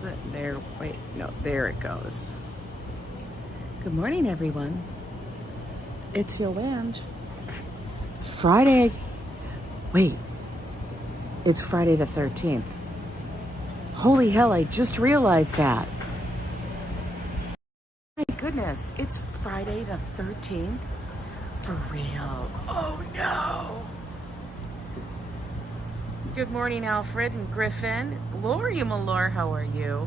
goes. There, wait, no, there it goes. Good morning, everyone. It's Yo Ang. It's Friday. Wait, it's Friday the 13th. Holy hell, I just realized that. My goodness, it's Friday the 13th? For real. Oh no. Good morning, Alfred and Griffin. Lori, Malore, how are you?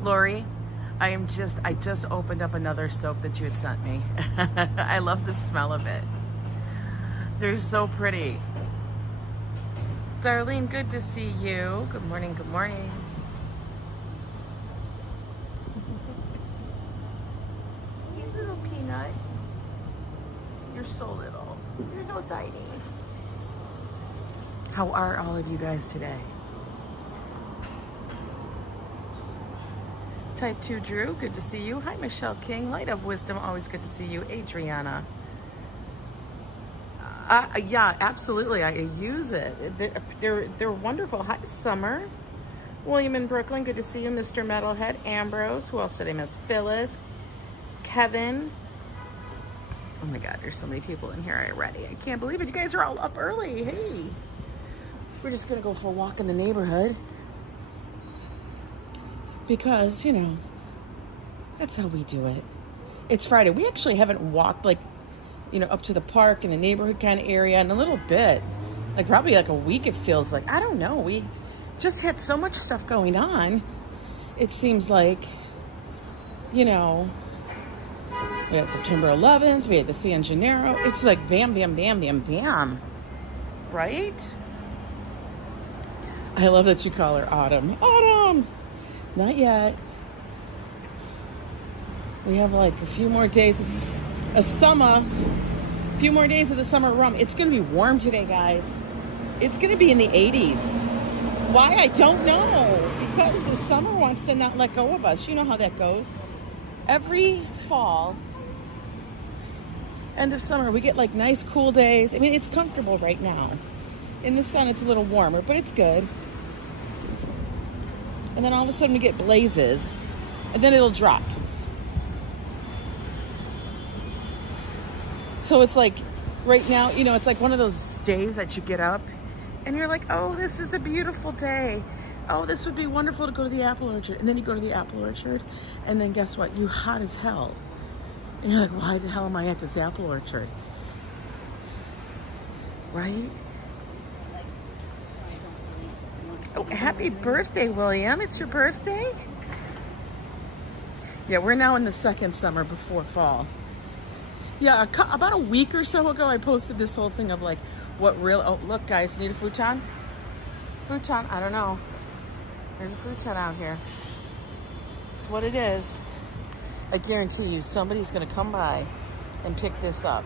Lori, I just opened up another soap that you had sent me. I love the smell of it. They're so pretty. Darlene, good to see you. Good morning, good morning. You little peanut. You're so little. You're so tiny. How are all of you guys today? Type 2 Drew, good to see you. Hi, Michelle King. Light of Wisdom, always good to see you. Adriana. Yeah, absolutely. I use it. They're wonderful. Hi, Summer. William in Brooklyn, good to see you. Mr. Metalhead. Ambrose. Who else did I miss? Phyllis. Kevin. Oh my God, there's so many people in here already. I can't believe it. You guys are all up early. Hey. We're just gonna go for a walk in the neighborhood because, you know, that's how we do it. It's Friday. We actually haven't walked like, you know, up to the park in the neighborhood kind of area in a little bit. Like probably like a week it feels like. I don't know. We just had so much stuff going on. It seems like, you know, we had September 11th. We had the San Gennaro. It's like bam, bam, bam, bam, bam. Right? I love that you call her Autumn. Autumn! Not yet. We have like a few more days of summer. A few more days of the summer rum. It's going to be warm today, guys. It's going to be in the 80s. Why? I don't know. Because the summer wants to not let go of us. You know how that goes. Every fall, end of summer, we get like nice cool days. I mean, it's comfortable right now. In the sun, it's a little warmer, but it's good. And then all of a sudden we get blazes, and then it'll drop. So it's like, right now, you know, it's like one of those days that you get up, and you're like, oh, this is a beautiful day. Oh, this would be wonderful to go to the apple orchard. And then you go to the apple orchard, and then guess what? You're hot as hell. And you're like, why the hell am I at this apple orchard? Right? Oh, happy birthday, William. It's your birthday? Yeah, we're now in the second summer before fall. Yeah, about a week or so ago, I posted this whole thing of like, what real... Oh, look, guys, need a futon? Futon? I don't know. There's a futon out here. It's what it is. I guarantee you, somebody's going to come by and pick this up.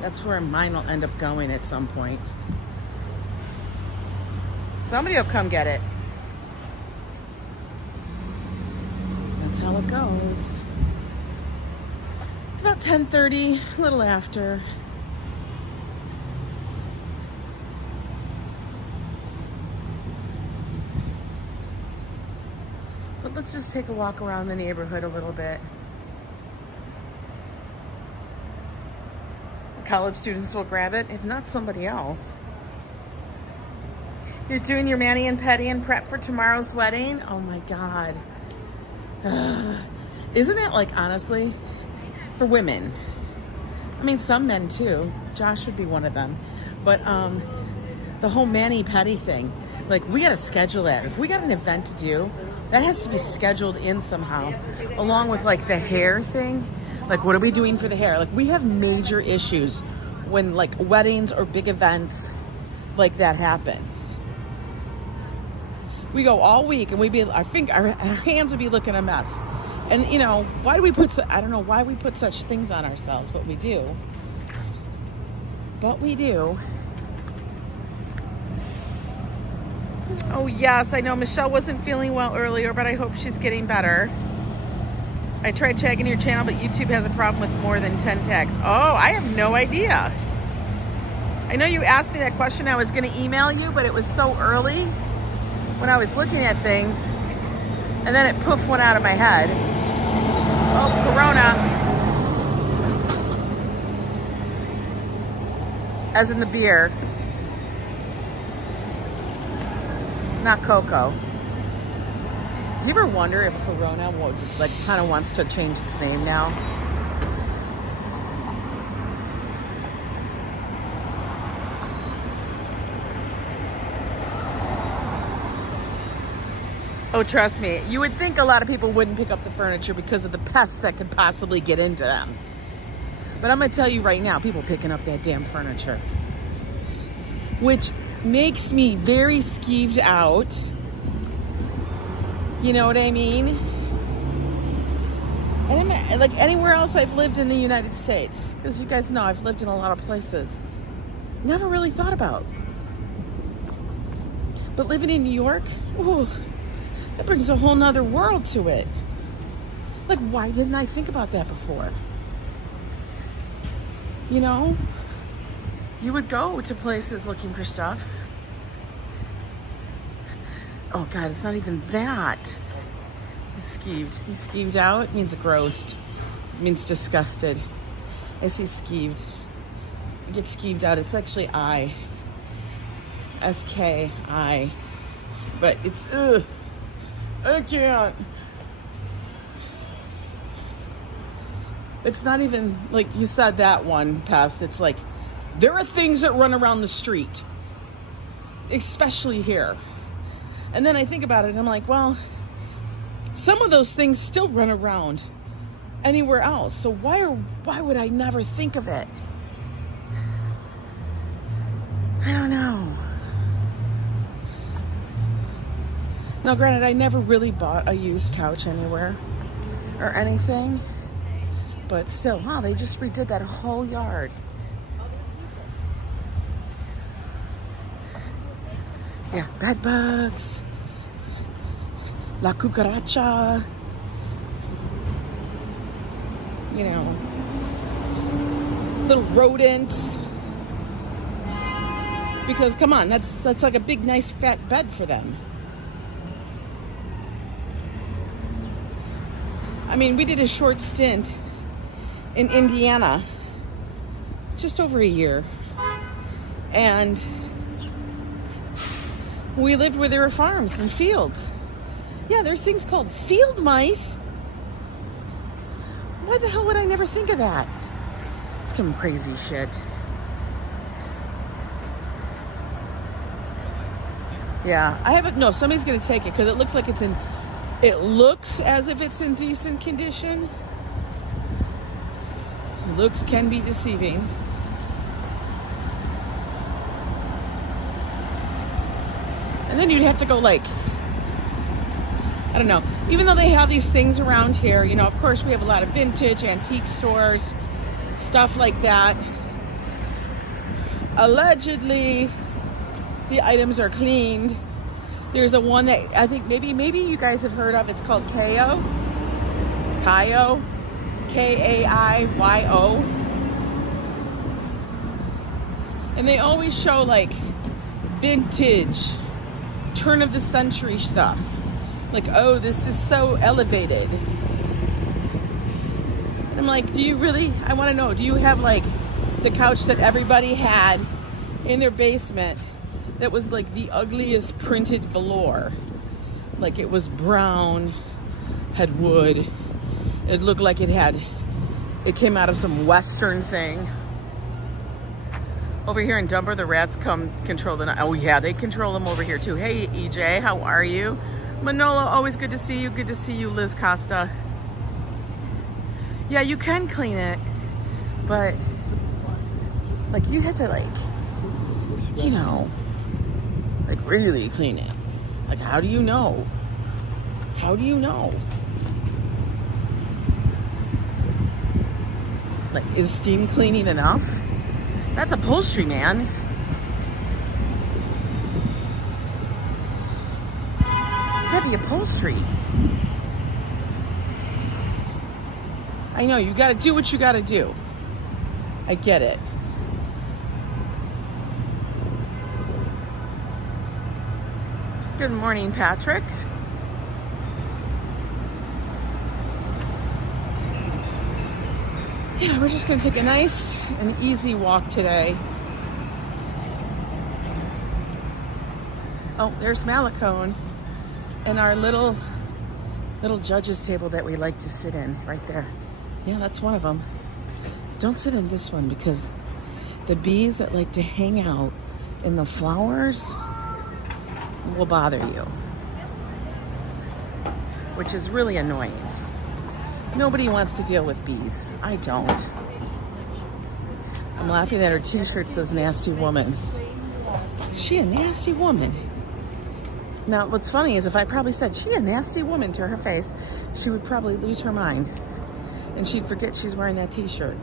That's where mine will end up going at some point. Somebody will come get it. That's how it goes. It's about 10:30, a little after. But let's just take a walk around the neighborhood a little bit. College students will grab it, if not somebody else. You're doing your mani and pedi and prep for tomorrow's wedding? Oh my God. Isn't that like, honestly, for women? I mean, some men too. Josh would be one of them. But the whole mani pedi thing, like we got to schedule that. If we got an event to do, that has to be scheduled in somehow, along with like the hair thing. Like, what are we doing for the hair? Like, we have major issues when like weddings or big events like that happen. We go all week and our hands would be looking a mess. And you know, why do we I don't know why we put such things on ourselves, but we do. But we do. Oh yes, I know Michelle wasn't feeling well earlier, but I hope she's getting better. I tried tagging your channel, but YouTube has a problem with more than 10 tags. Oh, I have no idea. I know you asked me that question. I was going to email you, but it was so early when I was looking at things, and then it poof went out of my head. Oh, Corona. As in the beer. Not cocoa. Do you ever wonder if Corona was, like, kind of wants to change its name now? Oh, trust me, you would think a lot of people wouldn't pick up the furniture because of the pests that could possibly get into them. But I'm going to tell you right now, people picking up that damn furniture. Which makes me very skeeved out. You know what I mean? And I'm, like, anywhere else I've lived in the United States, because you guys know I've lived in a lot of places, never really thought about. But living in New York, ooh, that brings a whole nother world to it. Like, why didn't I think about that before? You know, you would go to places looking for stuff. Oh God, it's not even that. He's skeeved. He's skeeved out. It means grossed. It means disgusted. I see skeeved. I get skeeved out. It's actually I. S-K-I. But it's, ugh. I can't. It's not even like you said that one past. It's like there are things that run around the street, especially here. And then I think about it and I'm like, well, some of those things still run around anywhere else. So why would I never think of it? I don't know. Now, granted, I never really bought a used couch anywhere or anything, but still, wow, they just redid that whole yard. Yeah, bed bugs, la cucaracha, you know, little rodents. Because come on, that's like a big, nice, fat bed for them. I mean, we did a short stint in Indiana, just over a year, and we lived where there were farms and fields. Yeah, there's things called field mice. Why the hell would I never think of that? It's some crazy shit. Yeah, I haven't. No, somebody's gonna take it because it looks like it's in. It looks as if it's in decent condition. Looks can be deceiving. And then you'd have to go like, I don't know. Even though they have these things around here, you know, of course we have a lot of vintage, antique stores, stuff like that. Allegedly, the items are cleaned. There's a one that I think maybe you guys have heard of. It's called Kayo. K-A-I-Y-O. And they always show like vintage, turn of the century stuff. Like, oh, this is so elevated. And I'm like, do you really? I want to know, do you have like the couch that everybody had in their basement that was like the ugliest printed velour? Like it was brown, had wood. It looked like it came out of some Western thing. Over here in Dumber, the rats come control the night. Oh yeah, they control them over here too. Hey EJ, how are you? Manolo, always good to see you. Good to see you, Liz Costa. Yeah, you can clean it, but like you have to like, you know, like really clean it. Like how do you know? How do you know? Like, is steam cleaning enough? That's upholstery, man. Debbi, upholstery. I know, you gotta do what you gotta do. I get it. Good morning, Patrick. Yeah, we're just gonna take a nice and easy walk today. Oh, there's Malicone and our little judges table that we like to sit in right there. Yeah, that's one of them. Don't sit in this one because the bees that like to hang out in the flowers will bother you, which is really annoying. Nobody wants to deal with bees. I don't. I'm laughing that her t-shirt says nasty woman. Is she a nasty woman? Now, what's funny is if I probably said she a nasty woman to her face, she would probably lose her mind. And she'd forget she's wearing that t-shirt.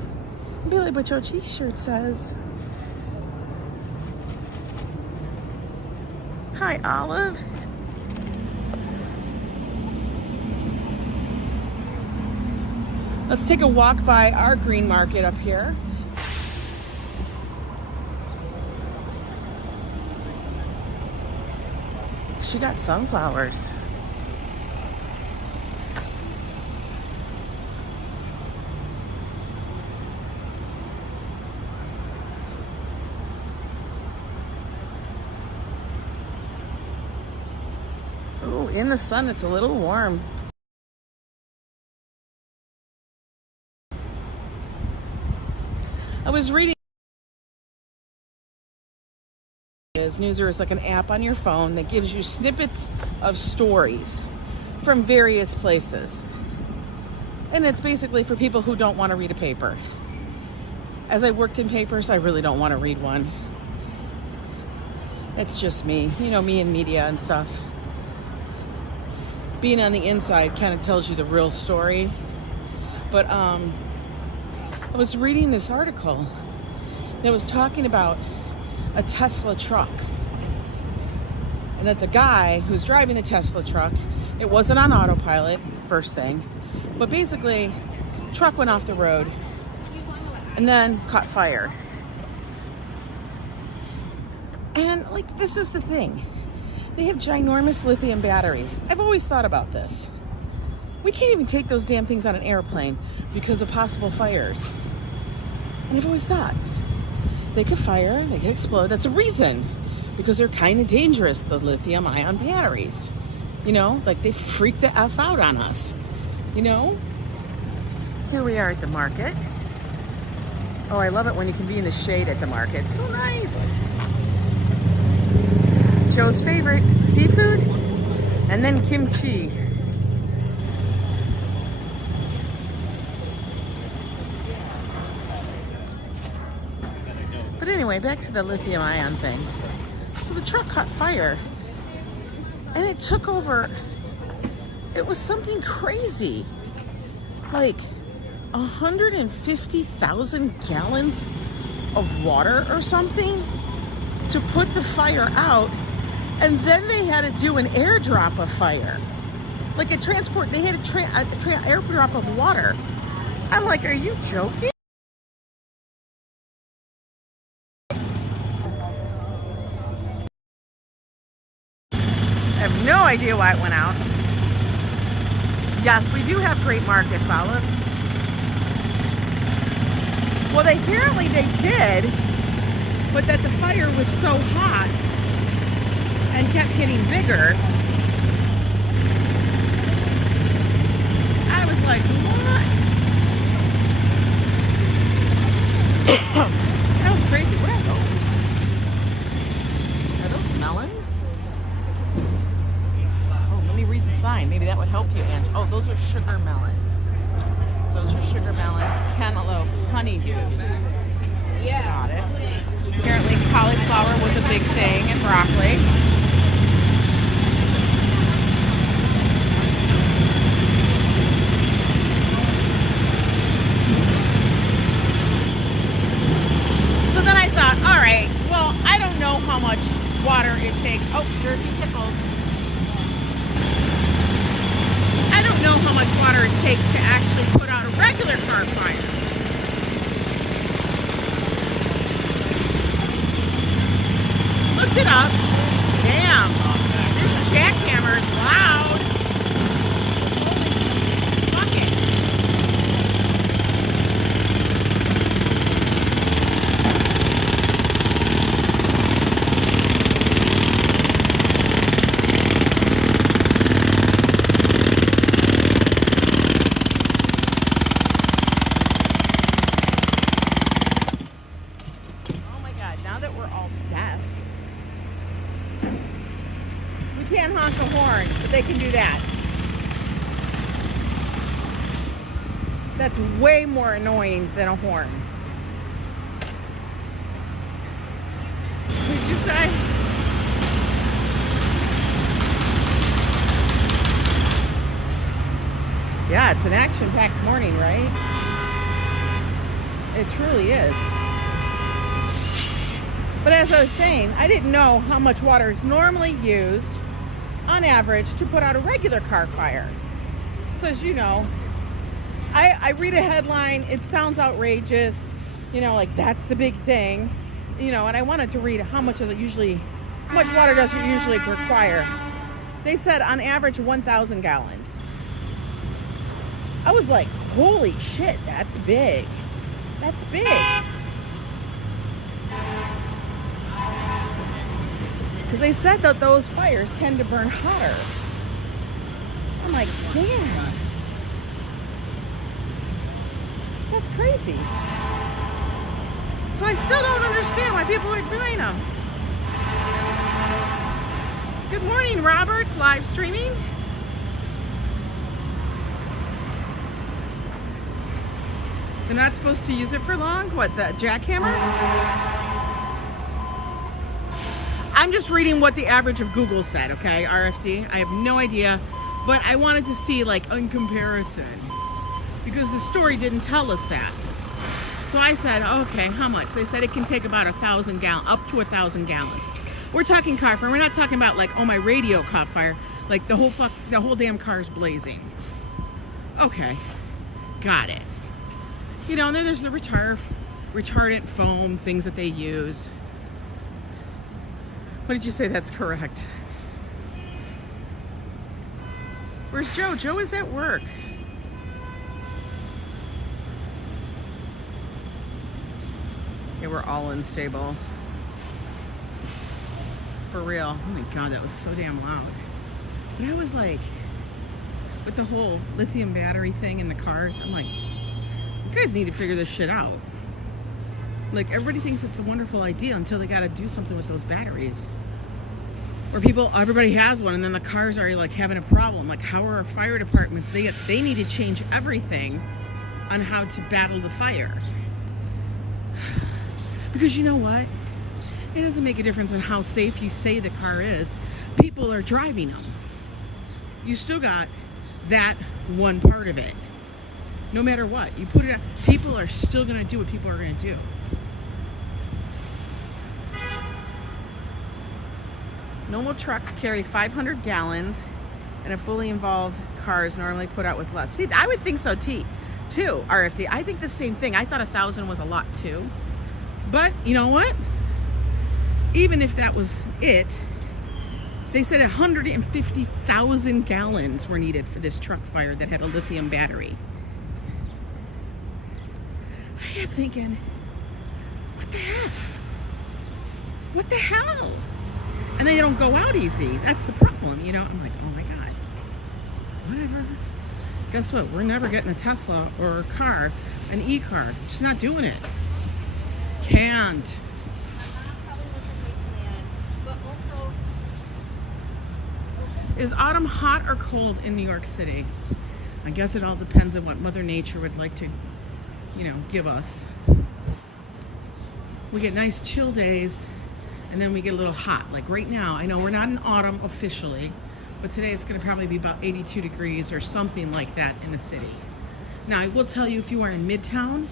I'd be like, but your t-shirt says. Hi, Olive. Let's take a walk by our green market up here. She got sunflowers. Oh, in the sun, it's a little warm. I was reading Newser is like an app on your phone that gives you snippets of stories from various places. And it's basically for people who don't want to read a paper. As I worked in papers, I really don't want to read one. That's just me. You know, me and media and stuff. Being on the inside kind of tells you the real story. But I was reading this article that was talking about a Tesla truck. And that the guy who's driving the Tesla truck, it wasn't on autopilot, first thing. But basically, truck went off the road and then caught fire. And like, this is the thing. They have ginormous lithium batteries. I've always thought about this. We can't even take those damn things on an airplane because of possible fires. And I've always thought, they could fire, they could explode. That's a reason. Because they're kind of dangerous, the lithium ion batteries. You know, like they freak the F out on us. You know? Here we are at the market. Oh, I love it when you can be in the shade at the market. So nice. Joe's favorite, seafood, and then kimchi. But anyway, back to the lithium ion thing. So the truck caught fire and it took over, it was something crazy, like 150,000 gallons of water or something to put the fire out. And then they had to do an airdrop of fire, like a transport. They had a airdrop of water. I'm like, are you joking? I have no idea why it went out. Yes, we do have great markets, Olives. Well, apparently they did, but that the fire was so hot and kept getting bigger. I was like, what? That was crazy. What are those? Are those melons? Oh, let me read the sign. Maybe that would help you, Ange. Oh, those are sugar melons. Those are sugar melons. Cantaloupe, honeydews. Yeah. Got it. Apparently cauliflower was a big thing, and broccoli. So then I thought, all right, well, I don't know how much water it takes. Oh, Jersey pickles. I don't know how much water it takes to actually put out a regular car fire. Looked it up. Damn. There's a all deaf. We can't honk a horn, but they can do that. That's way more annoying than a horn. Did you say? Yeah, it's an action-packed morning, right? It truly is. But as I was saying, I didn't know how much water is normally used, on average, to put out a regular car fire. So as you know, I read a headline, it sounds outrageous, you know, like that's the big thing, you know, and I wanted to read how much water does it usually require. They said on average 1,000 gallons. I was like, holy shit, that's big. That's big. Because they said that those fires tend to burn hotter. I'm like, damn. That's crazy. So I still don't understand why people are doing them. Good morning, Robert's live streaming. They're not supposed to use it for long? What, the jackhammer? I'm just reading what the average of Google said, okay? RFD. I have no idea, but I wanted to see, like, in comparison, because the story didn't tell us that. So I said, okay, how much? They said it can take about 1,000 gallons, up to 1,000 gallons. We're talking car fire. We're not talking about like, oh, my radio caught fire. Like the whole damn car is blazing. Okay, got it. You know, and then there's the retardant foam things that they use. What did you say? That's correct. Where's Joe? Joe is at work. Yeah, we're all unstable. For real. Oh my God, that was so damn loud. But I was like, with the whole lithium battery thing in the cars, I'm like, you guys need to figure this shit out. Like, everybody thinks it's a wonderful idea until they got to do something with those batteries. Or everybody has one, and then the cars are like having a problem. Like, how are our fire departments? They need to change everything on how to battle the fire. Because you know what? It doesn't make a difference on how safe you say the car is. People are driving them. You still got that one part of it. No matter what, you put it out, people are still going to do what people are going to do. Normal trucks carry 500 gallons, and a fully involved car is normally put out with less. See, I would think so too, RFD. I think the same thing. I thought 1,000 was a lot too. But you know what? Even if that was it, they said 150,000 gallons were needed for this truck fire that had a lithium battery. I kept thinking, what the F? What the hell? And they don't go out easy. That's the problem, you know? I'm like, oh my God. Whatever. Guess what? We're never getting a Tesla or a car, an e-car. Just not doing it. Can't. Is autumn hot or cold in New York City? I guess it all depends on what Mother Nature would like to, you know, give us. We get nice chill days, and then we get a little hot. Like right now, I know we're not in autumn officially, but today it's going to probably be about 82 degrees or something like that in the city. Now, I will tell you, if you are in Midtown,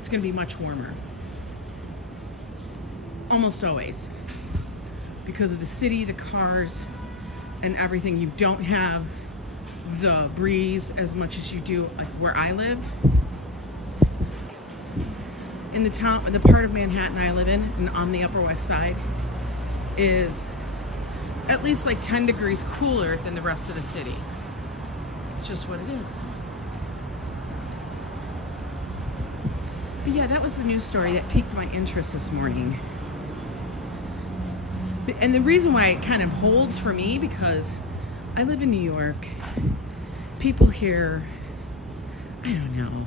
it's going to be much warmer. Almost always. Because of the city, the cars, and everything. You don't have the breeze as much as you do like where I live. In the town, the part of Manhattan I live in, and on the Upper West Side, is at least like 10 degrees cooler than the rest of the city. It's just what it is. But yeah, that was the news story that piqued my interest this morning. And the reason why it kind of holds for me, because I live in New York. People here, I don't know.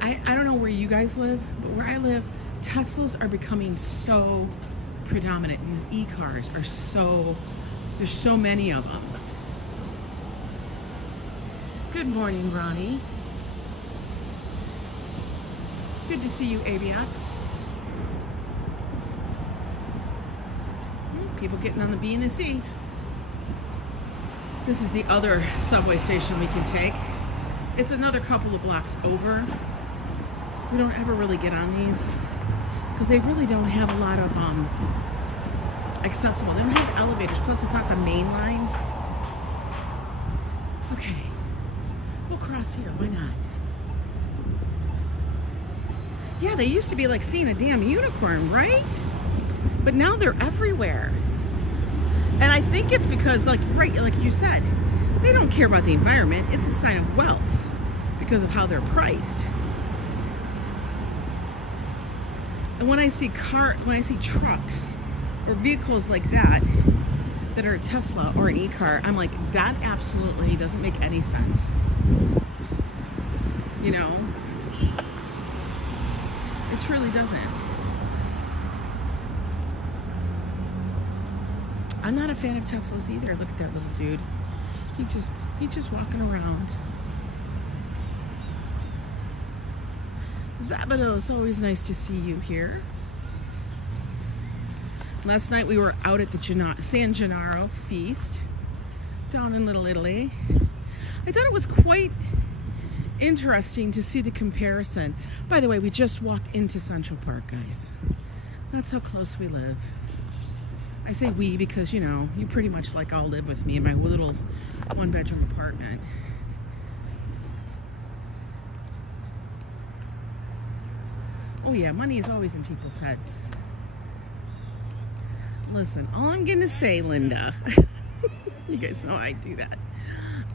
I don't know where you guys live, but where I live, Teslas are becoming so predominant. These e-cars are there's so many of them. Good morning, Ronnie. Good to see you, ABX. People getting on the B and the C. This is the other subway station we can take. It's another couple of blocks over. We don't ever really get on these because they really don't have a lot of accessible. They don't have elevators. Plus, it's not the main line. Okay, we'll cross here. Why not? Yeah, they used to be like seeing a damn unicorn, right? But now they're everywhere. And I think it's because, like you said, they don't care about the environment. It's a sign of wealth because of how they're priced. And when I see trucks or vehicles like that are a Tesla or an e-car, I'm like, that absolutely doesn't make any sense. You know? It truly doesn't. I'm not a fan of Teslas either. Look at that little dude. He's just walking around. Zabado, it's always nice to see you here. Last night we were out at the San Gennaro feast down in Little Italy. I thought it was quite interesting to see the comparison. By the way, we just walked into Central Park, guys. That's how close we live. I say we because, you know, you pretty much like all live with me in my little one-bedroom apartment. Oh yeah, money is always in people's heads. Listen, all I'm gonna say, Linda, you guys know I do that.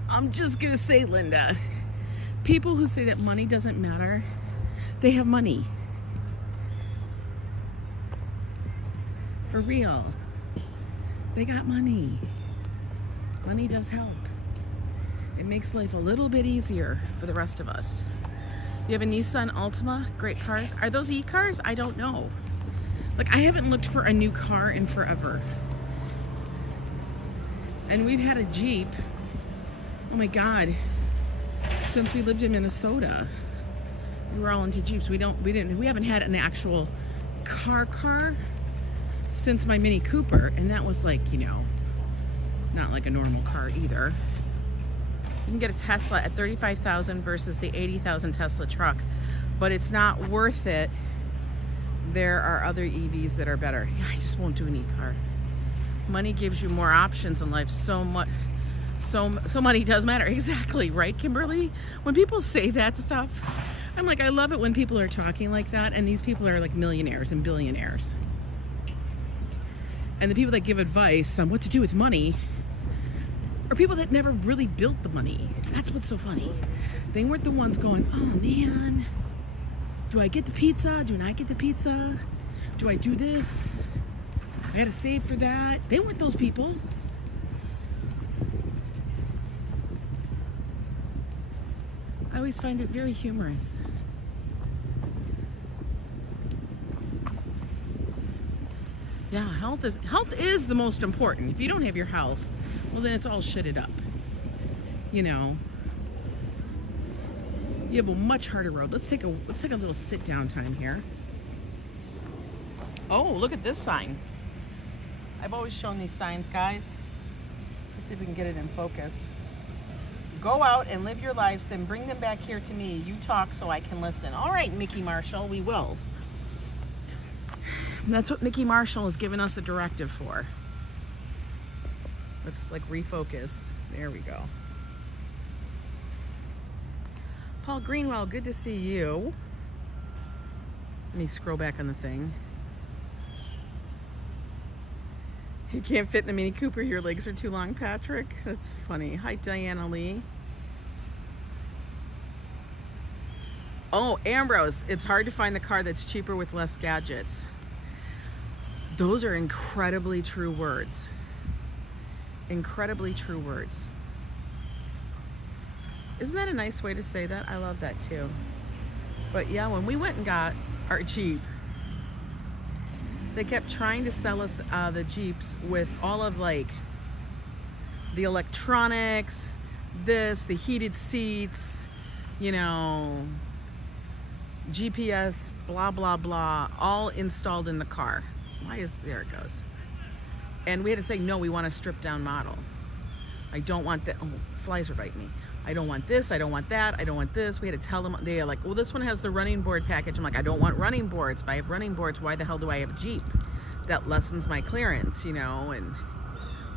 I'm just gonna say, Linda, people who say that money doesn't matter, they have money. For real. They got money. Money does help. It makes life a little bit easier for the rest of us. You have a Nissan Altima, great cars. Are those e-cars? I don't know. Like, I haven't looked for a new car in forever. And we've had a Jeep, oh my God, since we lived in Minnesota. We were all into Jeeps. We haven't had an actual car since my Mini Cooper, and that was like, you know, not like a normal car either. You can get a Tesla at $35,000 versus the $80,000 Tesla truck, but it's not worth it. There are other EVs that are better. Yeah, I just won't do an e-car. Money gives you more options in life. So money does matter. Exactly, right, Kimberly? When people say that stuff, I'm like, I love it when people are talking like that, and these people are like millionaires and billionaires. And the people that give advice on what to do with money are people that never really built the money. That's what's so funny. They weren't the ones going, oh man, do I get the pizza? Do I get the pizza? Do I do this? I gotta save for that. They weren't those people. I always find it very humorous. Yeah, health is the most important. If you don't have your health, well then it's all shitted up. You know. You have a much harder road. Let's take a little sit down time here. Oh, look at this sign. I've always shown these signs, guys. Let's see if we can get it in focus. Go out and live your lives, then bring them back here to me. You talk so I can listen. All right, Mickey Marshall, we will. That's what Mickey Marshall has given us a directive for. Let's like refocus. There we go. Paul Greenwell, good to see you. Let me scroll back on the thing. You can't fit in a Mini Cooper, your legs are too long, Patrick. That's funny. Hi, Diana Lee. Oh, Ambrose, it's hard to find the car that's cheaper with less gadgets. Those are incredibly true words. Incredibly true words. Isn't that a nice way to say that? I love that too. But yeah, when we went and got our Jeep, They kept trying to sell us the Jeeps with all of like the electronics, the heated seats, you know, GPS, blah, blah, blah, all installed in the car. There it goes. And we had to say, no, we want a stripped down model. I don't want that. Oh, flies are biting me. I don't want this. I don't want that. I don't want this. We had to tell them. They are like, well, this one has the running board package. I'm like, I don't want running boards. If I have running boards, why the hell do I have Jeep? That lessens my clearance, you know, and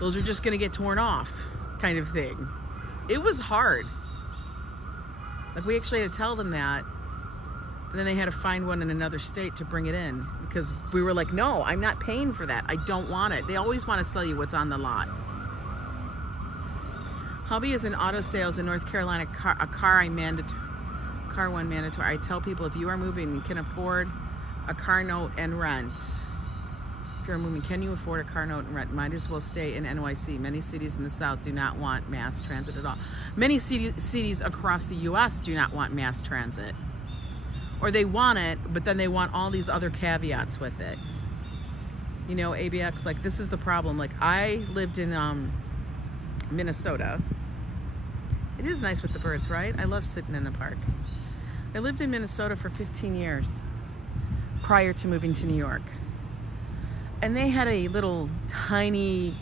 those are just going to get torn off kind of thing. It was hard. Like, we actually had to tell them that. And then they had to find one in another state to bring it in because we were like, no, I'm not paying for that. I don't want it. They always want to sell you what's on the lot. Hubby is in auto sales in North Carolina. Car one mandatory. I tell people if you are moving, you can afford a car note and rent. If you're moving, can you afford a car note and rent? Might as well stay in NYC. Many cities in the South do not want mass transit at all. Many cities across the U.S. do not want mass transit. Or they want it, but then they want all these other caveats with it. You know, ABX, like, this is the problem. Like, I lived in Minnesota. It is nice with the birds, right? I love sitting in the park. I lived in Minnesota for 15 years prior to moving to New York. And they had a little tiny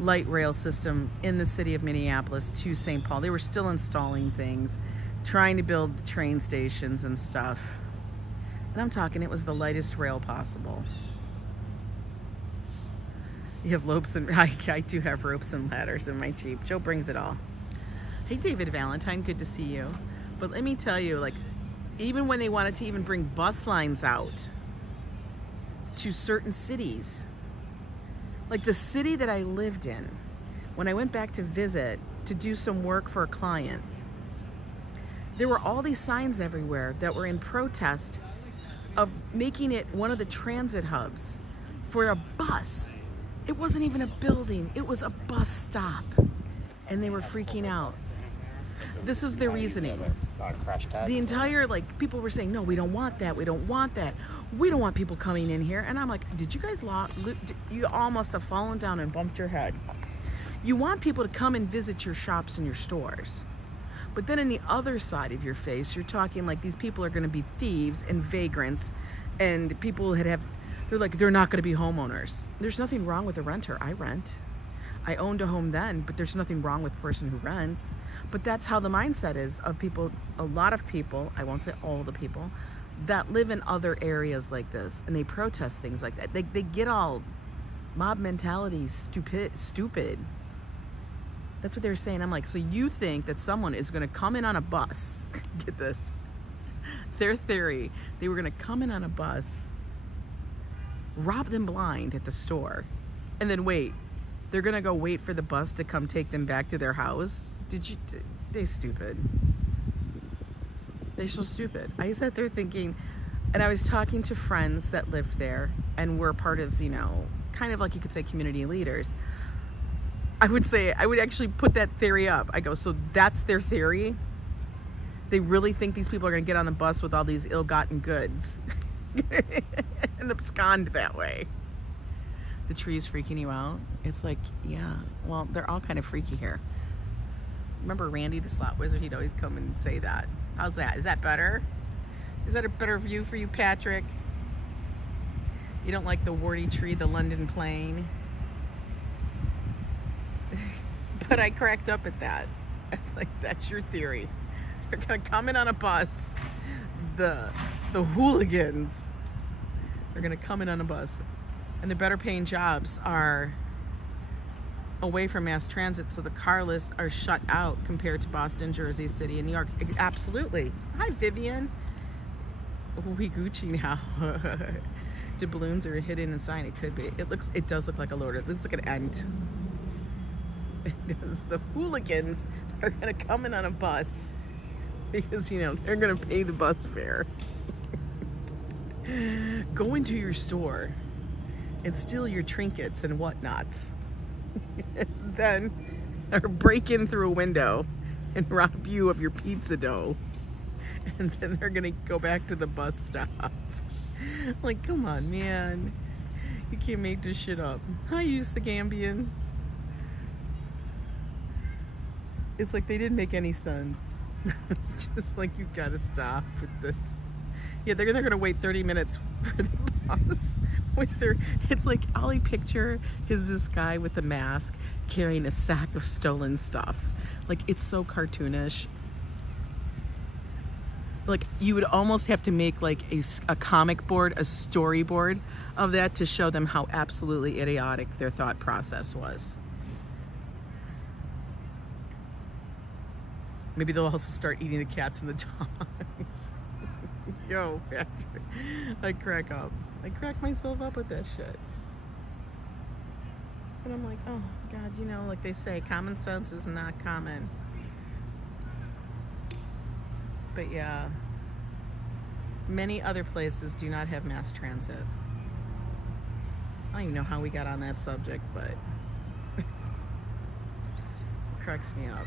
light rail system in the city of Minneapolis to St. Paul. They were still installing things, trying to build train stations and stuff. And I'm talking, it was the lightest rail possible. You have ropes and I do have ropes and ladders in my Jeep. Joe brings it all. Hey, David Valentine, good to see you. But let me tell you, like, even when they wanted to even bring bus lines out to certain cities, like the city that I lived in, when I went back to visit to do some work for a client, there were all these signs everywhere that were in protest of making it one of the transit hubs for a bus. It wasn't even a building, it was a bus stop. And they were freaking out. This is their reasoning. The entire, like, people were saying, no, we don't want that, we don't want that. We don't want people coming in here. And I'm like, did you guys you all must have fallen down and bumped your head. You want people to come and visit your shops and your stores. But then in the other side of your face, you're talking like these people are going to be thieves and vagrants and people they're like, they're not going to be homeowners. There's nothing wrong with a renter. I rent. I owned a home then, but there's nothing wrong with a person who rents. But that's how the mindset is of people, a lot of people, I won't say all the people, that live in other areas like this, and they protest things like that. They get all mob mentality, stupid. That's what they were saying. I'm like, so you think that someone is going to come in on a bus, get this, their theory, they were going to come in on a bus, rob them blind at the store, and then wait. They're gonna go wait for the bus to come take them back to their house. They stupid. They so stupid. I sat there thinking, and I was talking to friends that lived there and were part of, you know, kind of like you could say community leaders. I would actually put that theory up. I go, so that's their theory? They really think these people are gonna get on the bus with all these ill-gotten goods and abscond that way? The tree's freaking you out? It's like, yeah, well, they're all kind of freaky here. Remember Randy the slot wizard? He'd always come and say that. How's that? Is that better? Is that a better view for you, Patrick? You don't like the warty tree, the London plane? But I cracked up at that. I was like, that's your theory. They're gonna come in on a bus. The hooligans are gonna come in on a bus. And the better paying jobs are away from mass transit, so the car lists are shut out compared to Boston, Jersey City, and New York. Absolutely. Hi, Vivian. We Gucci now. The balloons are hidden inside. It could be. It does look like a loader. It looks like an ant. It does. The hooligans are gonna come in on a bus because, you know, they're gonna pay the bus fare. Go into your store and steal your trinkets and whatnots. Then, or break in through a window and rob you of your pizza dough. And then they're gonna go back to the bus stop. Like, come on, man. You can't make this shit up. I used the Gambian. It's like they didn't make any sense. It's just like, you've got to stop with this. Yeah, they're gonna wait 30 minutes for the bus with their. It's like, all I picture is this guy with a mask carrying a sack of stolen stuff. Like, it's so cartoonish. Like, you would almost have to make like a comic board, a storyboard of that to show them how absolutely idiotic their thought process was. Maybe they'll also start eating the cats and the dogs. Yo, Patrick. I crack up. I crack myself up with that shit. And I'm like, oh God, you know, like they say, common sense is not common. But yeah, many other places do not have mass transit. I don't even know how we got on that subject, but it cracks me up.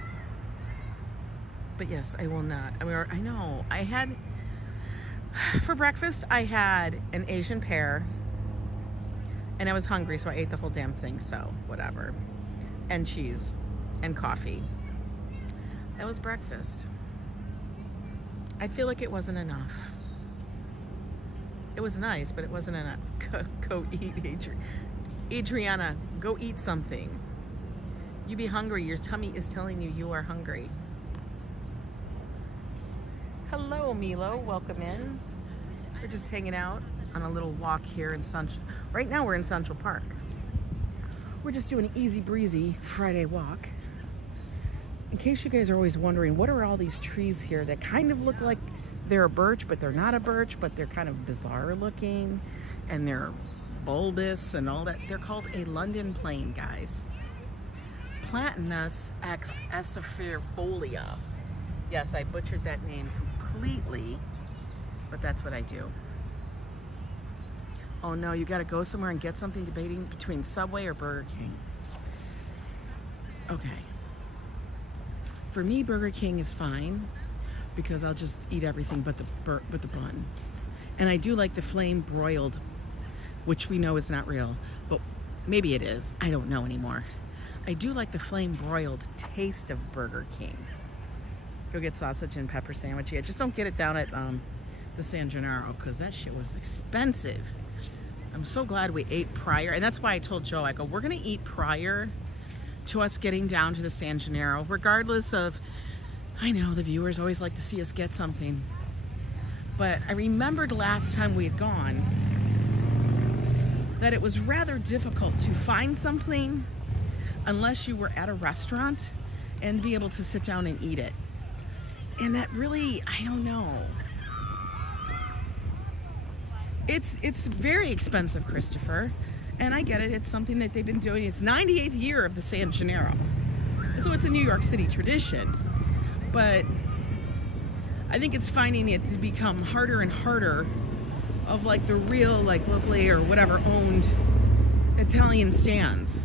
But yes, I will not. I mean, I know. I had, for breakfast, I had an Asian pear, and I was hungry, so I ate the whole damn thing, so whatever. And cheese, and coffee. That was breakfast. I feel like it wasn't enough. It was nice, but it wasn't enough. Go eat, Adriana. Go eat something. You be hungry. Your tummy is telling you you are hungry. Hello, Milo. Welcome in. We're just hanging out on a little walk here in Central. Right now we're in Central Park. We're just doing an easy breezy Friday walk. In case you guys are always wondering, what are all these trees here that kind of look like they're a birch, but they're not a birch, but they're kind of bizarre looking, and they're bulbous and all that. They're called a London plane, guys. Platanus accifolia. Yes, I butchered that name completely, but that's what I do. Oh no, you gotta go somewhere and get something, debating between Subway or Burger King. Okay. For me, Burger King is fine because I'll just eat everything but the bun. And I do like the flame broiled, which we know is not real, but maybe it is. I don't know anymore. I do like the flame broiled taste of Burger King. Go get sausage and pepper sandwich. Yeah, just don't get it down at the San Gennaro, because that shit was expensive. I'm so glad we ate prior, and that's why I told Joe, I go, we're gonna eat prior to us getting down to the San Gennaro, regardless of, I know the viewers always like to see us get something, but I remembered last time we had gone that it was rather difficult to find something unless you were at a restaurant and be able to sit down and eat it. And that really, I don't know. It's very expensive, Christopher. And I get it, it's something that they've been doing. It's 98th year of the San Gennaro. So it's a New York City tradition. But I think it's finding it to become harder and harder of like the real, like locally or whatever owned Italian stands.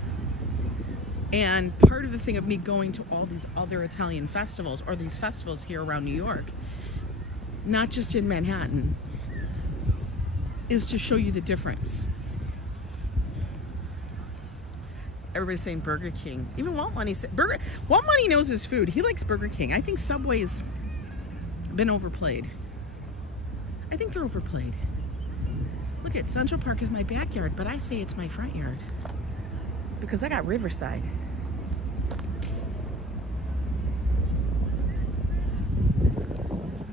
And part of the thing of me going to all these other Italian festivals, or these festivals here around New York, not just in Manhattan, is to show you the difference. Everybody's saying Burger King. Even Walt Money said Walt Money knows his food. He likes Burger King. I think Subway's been overplayed. I think they're overplayed. Look at Central Park is my backyard, but I say it's my front yard because I got Riverside.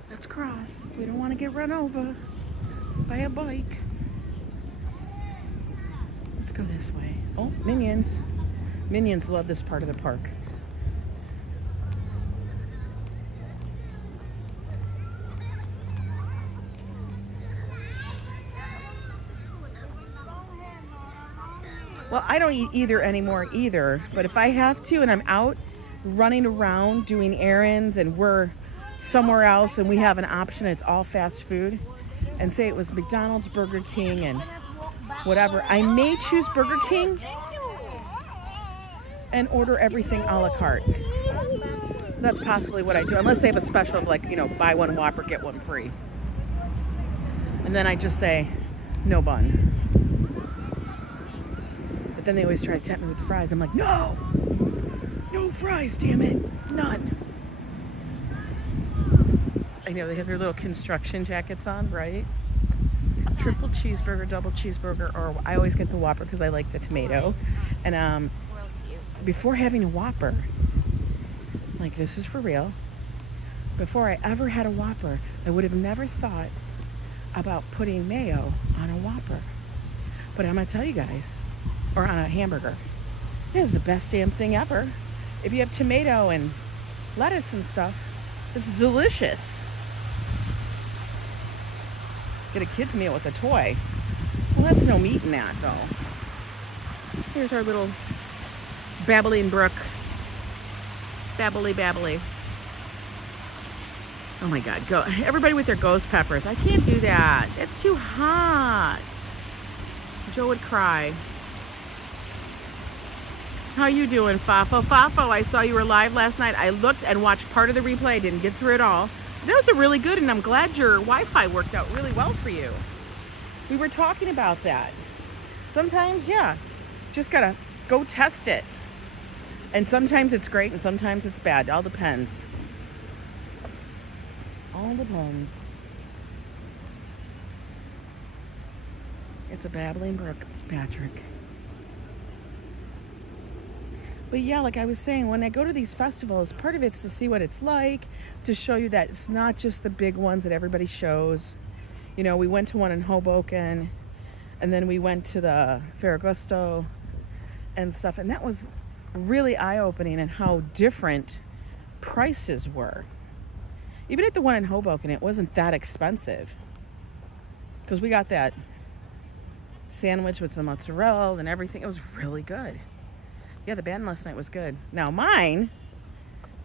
Let's cross. We don't want to get run over by a bike. Let's go this way. Oh, Minions. Minions love this part of the park. Well, I don't eat either anymore either, but if I have to and I'm out running around doing errands and we're somewhere else and we have an option, it's all fast food, and say it was McDonald's, Burger King, and whatever, I may choose Burger King and order everything a la carte. That's possibly what I do, unless they have a special of like, you know, buy one Whopper, get one free. And then I just say, no bun. But then they always try to tempt me with the fries. I'm like, no! No fries, damn it. None. I know, they have their little construction jackets on, right? Triple cheeseburger, double cheeseburger, or I always get the Whopper because I like the tomato. And before having a Whopper, like, this is for real, before I ever had a Whopper, I would have never thought about putting mayo on a Whopper. But I'm gonna tell you guys, or on a hamburger, this is the best damn thing ever. If you have tomato and lettuce and stuff, it's delicious. Get a kid's meal with a toy. Well, that's no meat in that, though. Here's our little babbling brook. Babbly, babbly. Oh my God, go! Everybody with their ghost peppers. I can't do that. It's too hot. Joe would cry. How you doing, Fafo? Fafo, I saw you were live last night. I looked and watched part of the replay. I didn't get through it all. That was a really good, and I'm glad your Wi-Fi worked out really well for you. We were talking about that. Sometimes, yeah, just gotta go test it. And sometimes it's great, and sometimes it's bad. It all depends. All depends. It's a babbling brook, Patrick. But yeah, like I was saying, when I go to these festivals, part of it's to see what it's like, to show you that it's not just the big ones that everybody shows. You know, we went to one in Hoboken, and then we went to the Ferragosto and stuff, and that was really eye-opening in how different prices were. Even at the one in Hoboken, it wasn't that expensive, because we got that sandwich with some mozzarella and everything. It was really good. Yeah, the band last night was good. Now mine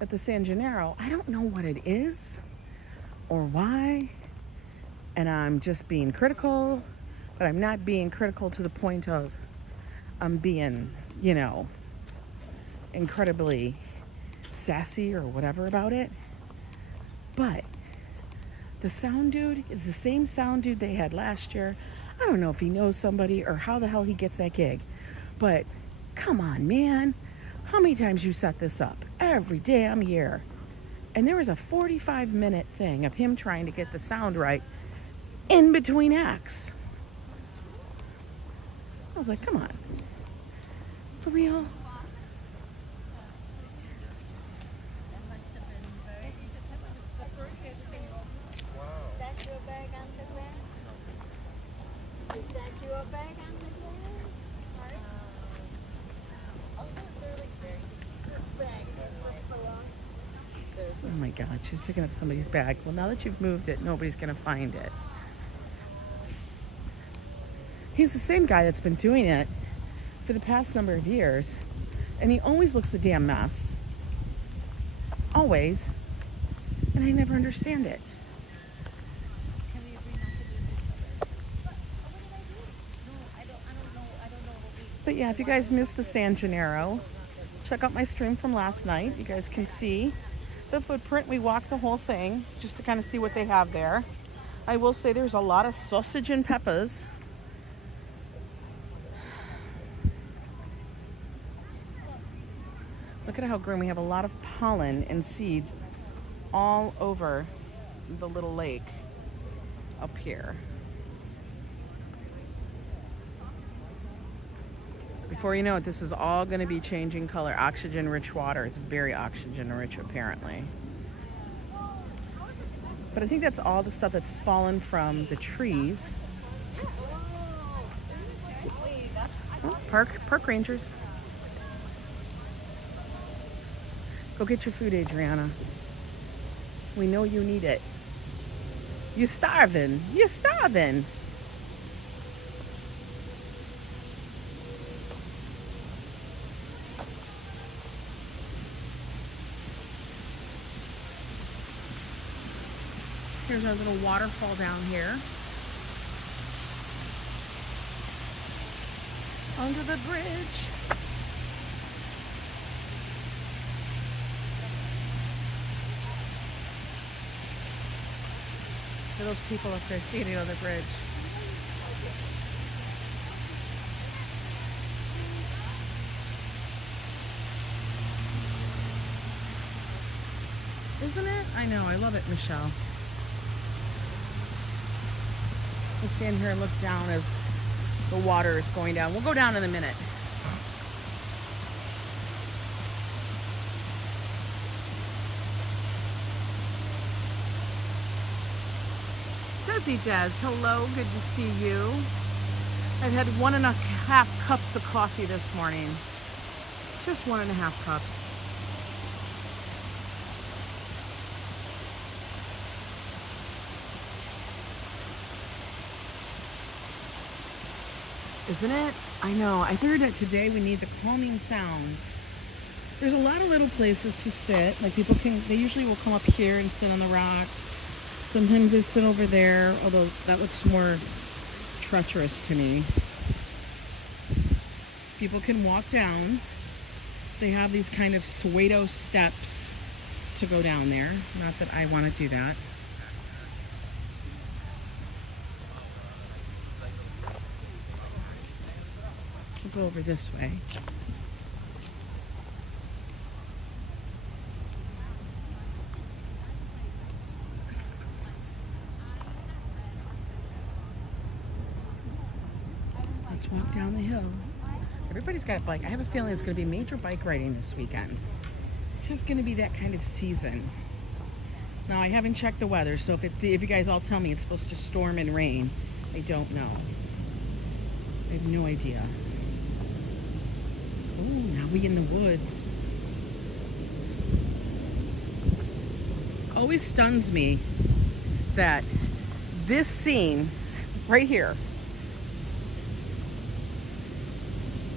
at the San Gennaro, I don't know what it is or why, and I'm just being critical, but I'm not being critical to the point of I'm being, you know, incredibly sassy or whatever about it. But the sound dude is the same sound dude they had last year. I don't know if he knows somebody or how the hell he gets that gig, but come on, man. How many times you set this up? Every damn year. And there was a 45-minute thing of him trying to get the sound right in between acts. I was like, come on. For real? Oh my God, she's picking up somebody's bag. Well, now that you've moved it, nobody's gonna find it. He's the same guy that's been doing it for the past number of years, and he always looks a damn mess. Always. And I never understand it. But yeah, if you guys missed the San Gennaro, check out my stream from last night. You guys can see the footprint. We walked the whole thing just to kind of see what they have there. I will say there's a lot of sausage and peppers. Look at how green. We have a lot of pollen and seeds all over the little lake up here. Before you know it, this is all going to be changing color. Oxygen-rich water. It's very oxygen-rich, apparently. But I think that's all the stuff that's fallen from the trees. Oh, park rangers. Go get your food, Adriana. We know you need it. You're starving. You're starving. Here's our little waterfall down here. Under the bridge. For those people up there standing on the bridge. Isn't it? I know. I love it, Michele. We'll stand here and look down as the water is going down. We'll go down in a minute. Desi Des, hello, good to see you. I've had 1.5 cups of coffee this morning. Just 1.5 cups. Isn't it? I know. I figured that today we need the calming sounds. There's a lot of little places to sit. Like people can, they usually will come up here and sit on the rocks. Sometimes they sit over there, although that looks more treacherous to me. People can walk down. They have these kind of pseudo steps to go down there. Not that I want to do that. We'll go over this way. Let's walk down the hill. Everybody's got a bike. I have a feeling it's going to be major bike riding this weekend. It's just going to be that kind of season. Now, I haven't checked the weather, so if you guys all tell me it's supposed to storm and rain, I don't know. I have no idea. Oh, now we in the woods. Always stuns me that this scene right here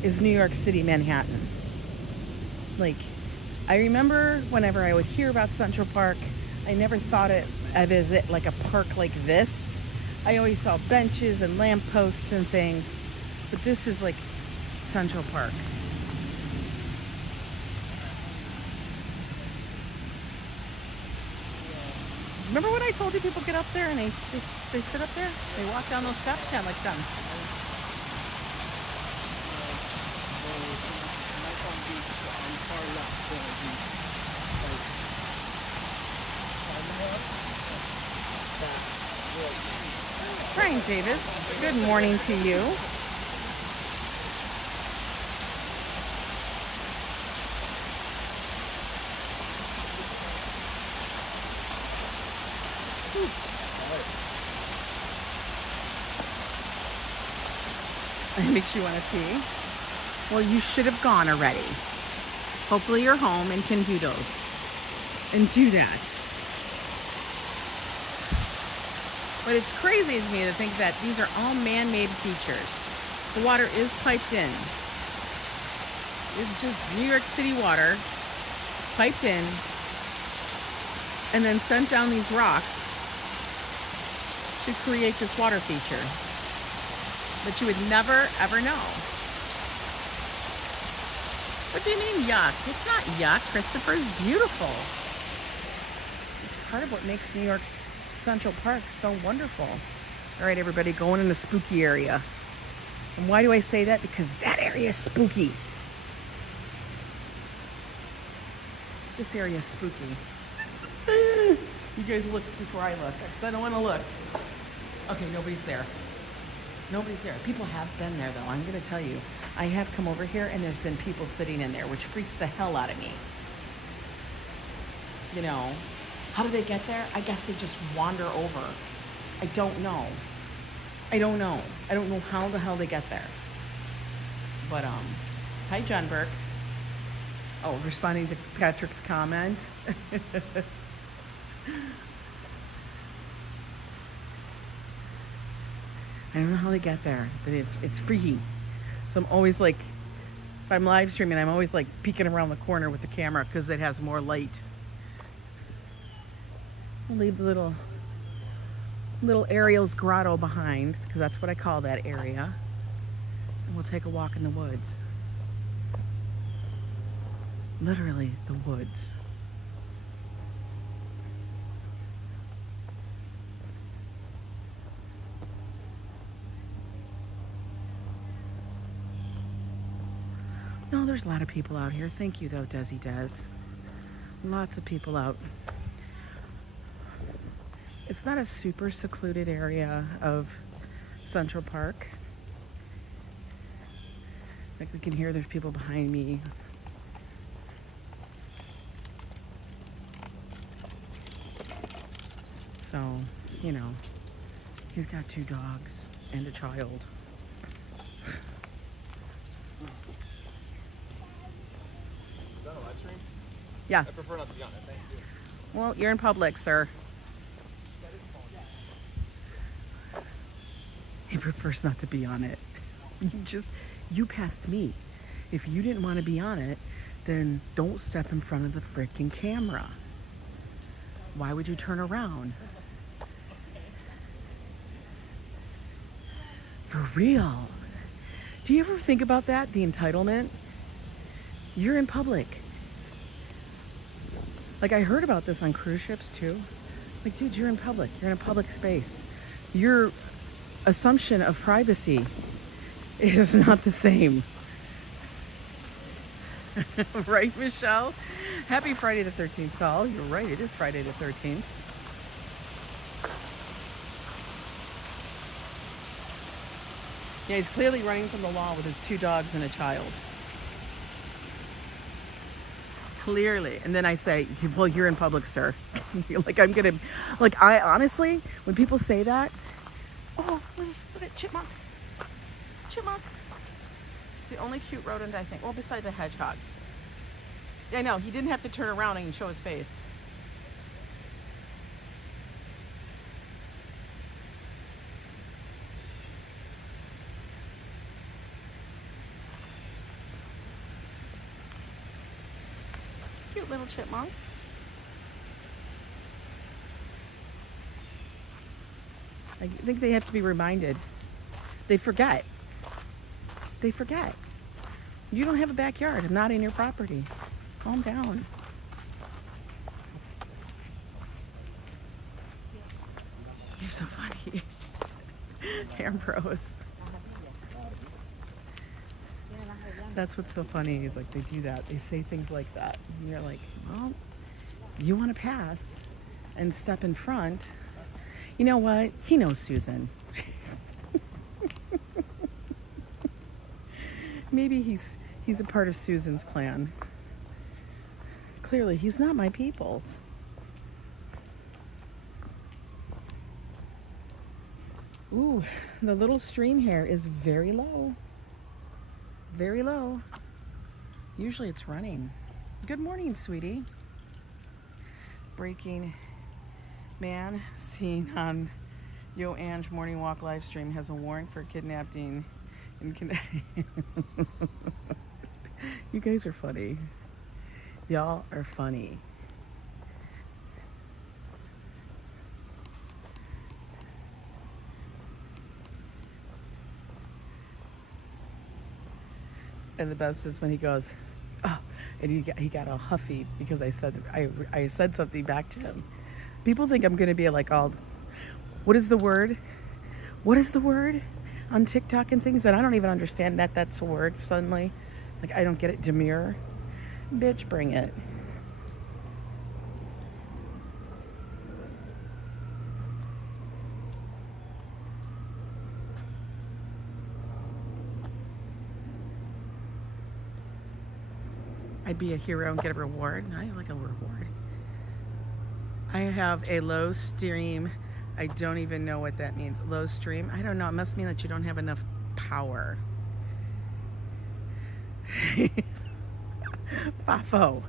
is New York City, Manhattan. Like, I remember whenever I would hear about Central Park, I never thought of it like a park like this. I always saw benches and lampposts and things, but this is like Central Park. Remember when I told you people get up there and they sit up there? They walk down those steps? Yeah, like them. Brian Davis, good morning to you. It makes you want to pee. Well, you should have gone already. Hopefully you're home and can do those. And do that. But it's crazy to me to think that these are all man-made features. The water is piped in. It's just New York City water, piped in, and then sent down these rocks to create this water feature. But you would never, ever know. What do you mean yuck? It's not yuck, Christopher. It's beautiful. It's part of what makes New York's Central Park so wonderful. All right, everybody, going in the spooky area. And why do I say that? Because that area is spooky. This area is spooky. You guys look before I look, because I don't want to look. Okay, nobody's there. Nobody's there. People have been there, though. I'm going to tell you. I have come over here, and there's been people sitting in there, which freaks the hell out of me. You know, how do they get there? I guess they just wander over. I don't know. I don't know. I don't know how the hell they get there. But, hi, John Burke. Oh, responding to Patrick's comment. I don't know how they get there, but it's freaky. So I'm always like, if I'm live streaming, I'm always like peeking around the corner with the camera because it has more light. I'll leave the little Ariel's grotto behind because that's what I call that area. And we'll take a walk in the woods. Literally the woods. No, there's a lot of people out here. Thank you, though, Desi Des. Lots of people out. It's not a super secluded area of Central Park. Like we can hear there's people behind me. So, you know, he's got 2 dogs and a child. Is that a live stream? Yes. I prefer not to be on it, thank you. Well, you're in public, sir. He prefers not to be on it. You passed me. If you didn't want to be on it, then don't step in front of the freaking camera. Why would you turn around? For real. Do you ever think about that? The entitlement? You're in public. Like, I heard about this on cruise ships too. Like, dude, you're in public. You're in a public space. Your assumption of privacy is not the same. Right, Michele? Happy Friday the 13th, Paul. You're right, it is Friday the 13th. Yeah, he's clearly running from the law with his 2 dogs and a child. Clearly. And then I say, well, you're in public, sir. Like, I'm gonna, like, I honestly, when people say that, oh, look at chipmunk. Chipmunk. It's the only cute rodent, I think. Well, besides a hedgehog. Yeah, no, he didn't have to turn around and show his face. Cute little chipmunk. I think they have to be reminded. They forget. They forget. You don't have a backyard. I'm not in your property. Calm down. You're so funny. Ambrose. That's what's so funny is like they do that. They say things like that. And you're like, well, you want to pass and step in front. You know what? He knows Susan. Maybe he's a part of Susan's plan. Clearly, he's not my people's. Ooh, the little stream here is very low. Very low. Usually it's running. Good morning, sweetie. Breaking man seen on Yo Ang's morning walk live stream has a warrant for kidnapping. You guys are funny. Y'all are funny. And the best is when he goes, oh, and he got all huffy because I said something back to him. People think I'm gonna be like all, what is the word? What is the word on TikTok and things that I don't even understand that's a word suddenly. Like I don't get it. Demure. Bitch, bring it. I'd be a hero and get a reward. I like a reward. I have a low stream. I don't even know what that means. Low stream? I don't know. It must mean that you don't have enough power. Fafo,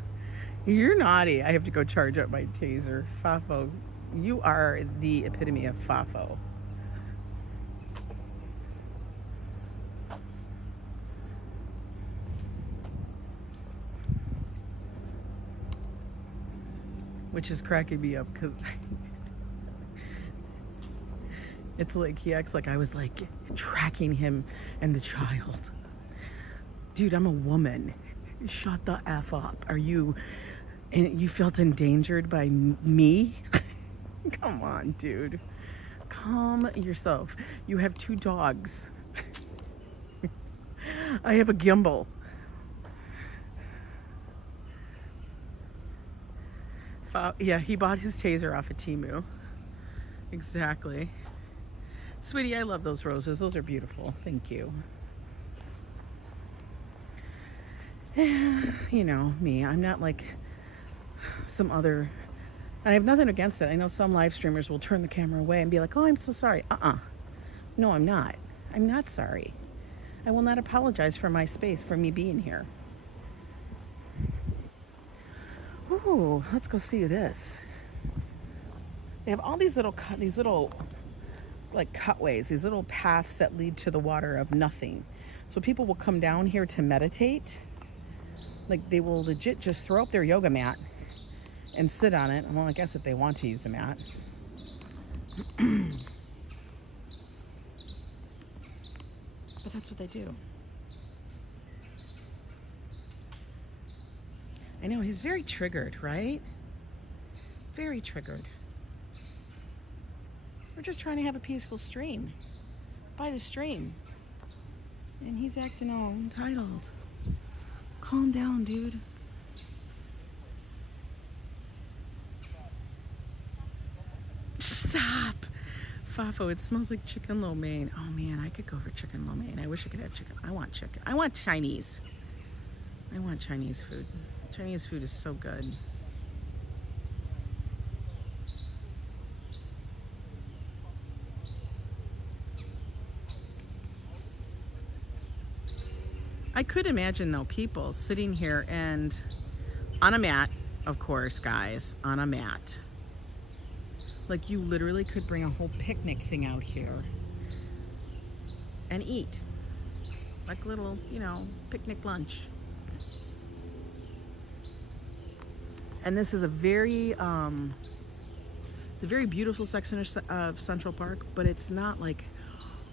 you're naughty. I have to go charge up my taser. Fafo, you are the epitome of Fafo. Which is cracking me up because it's like he acts like I was like tracking him and the child. Dude, I'm a woman. Shut the F up. Are you, and you felt endangered by me? Come on, dude. Calm yourself. You have 2 dogs. I have a gimbal. Yeah, he bought his taser off of Temu. Exactly. Sweetie, I love those roses. Those are beautiful. Thank you. You know me, I'm not like some other, and I have nothing against it. I know some live streamers will turn the camera away and be like, oh, I'm so sorry. No, I'm not. I'm not sorry. I will not apologize for my space, for me being here. Ooh, let's go see this. They have all these little like cutways, these little paths that lead to the water of nothing. So people will come down here to meditate. Like they will legit just throw up their yoga mat and sit on it. Well, I guess if they want to use the mat. But that's what they do. I know, he's very triggered, right? Very triggered. We're just trying to have a peaceful stream. By the stream. And he's acting all entitled. Calm down, dude. Stop! Fafo, it smells like chicken lo mein. Oh man, I could go for chicken lo mein. I wish I could have chicken. I want chicken. I want Chinese. I want Chinese food. Chinese food is so good. I could imagine though people sitting here and on a mat, of course, guys, on a mat. Like you literally could bring a whole picnic thing out here and eat. Like little, you know, picnic lunch. And this is a very, it's a very beautiful section of Central Park, but it's not like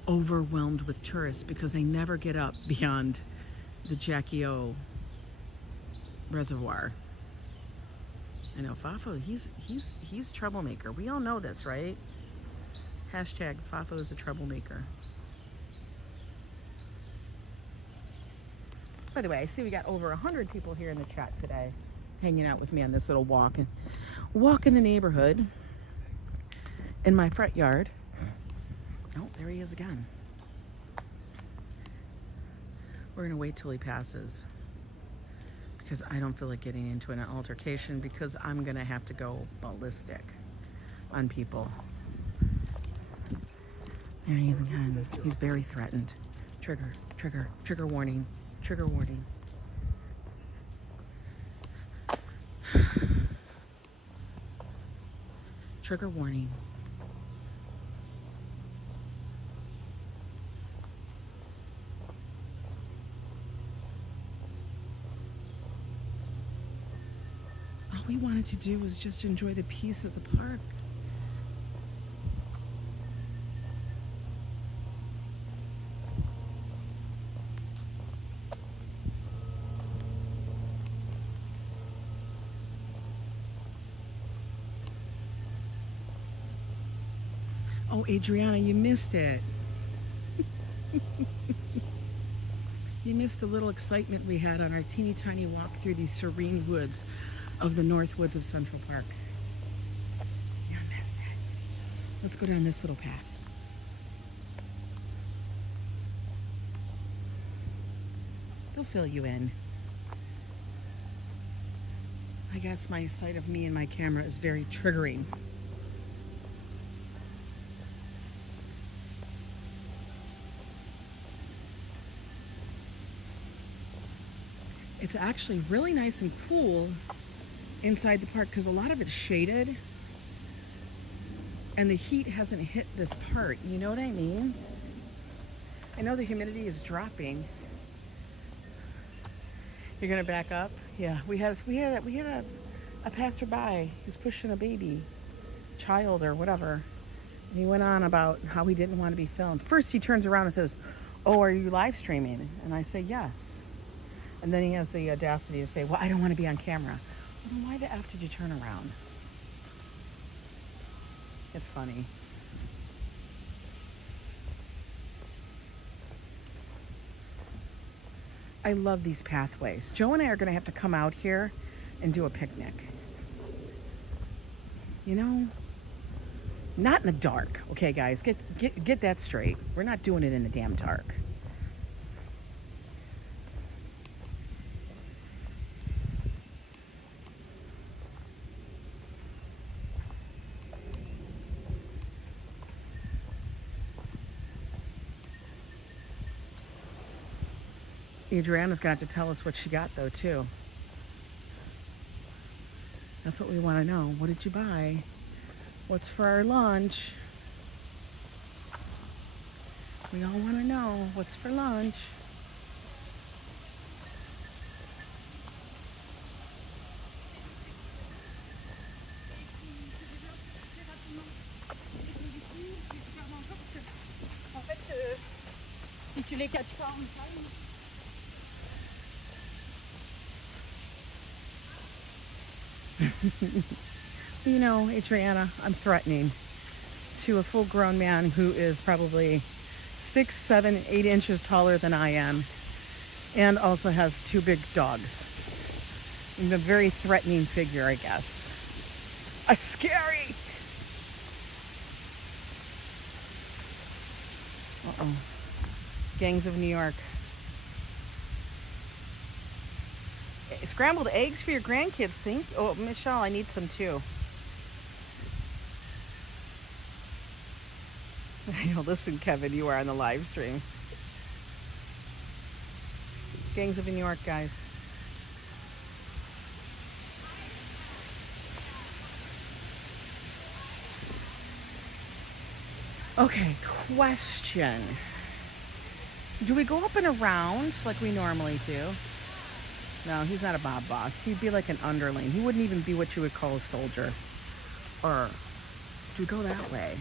overwhelmed with tourists because they never get up beyond the Jackie O Reservoir. I know Fafo, he's troublemaker. We all know this, right? Hashtag Fafo is a troublemaker. By the way, I see we got over 100 people here in the chat today, hanging out with me on this little walk in the neighborhood in my front yard. Oh, there he is again. We're gonna wait till he passes because I don't feel like getting into an altercation because I'm gonna have to go ballistic on people. There he is again. He's very threatened. Trigger, trigger, trigger warning, trigger warning. Trigger warning. All we wanted to do was just enjoy the peace of the park. Oh, Adriana, you missed it. You missed the little excitement we had on our teeny tiny walk through these serene woods of the North Woods of Central Park. You missed it. Let's go down this little path. They'll fill you in. I guess my sight of me and my camera is very triggering. It's actually really nice and cool inside the park because a lot of it's shaded and the heat hasn't hit this part. You know what I mean? I know the humidity is dropping. You're gonna back up? Yeah, we had a passerby who's pushing a baby, child or whatever. And he went on about how he didn't want to be filmed. First he turns around and says, "Oh, are you live streaming?" And I say, "Yes." And then he has the audacity to say, "Well, I don't want to be on camera." Well, then why the F did you turn around? It's funny. I love these pathways. Joe and I are going to have to come out here and do a picnic. You know, Not in the dark, okay, guys? Get that straight. We're not doing it in the damn dark. Adriana's got to tell us what she got, though, too. That's what we want to know. What did you buy? What's for our lunch? We all want to know what's for lunch. Si tu les catches pas en You know, Adriana, I'm threatening to a full-grown man who is probably 6, 7, 8 inches taller than I am, and also has 2 big dogs. I'm a very threatening figure, I guess. A scary. Uh-oh. Gangs of New York. Scrambled eggs for your grandkids, think? Oh, Michele, I need some too. I know, listen, Kevin, you are on the live stream. Gangs of New York, guys. Okay, question. Do we go up and around like we normally do? No, he's not a mob boss. He'd be like an underling. He wouldn't even be what you would call a soldier. Or do we go that way?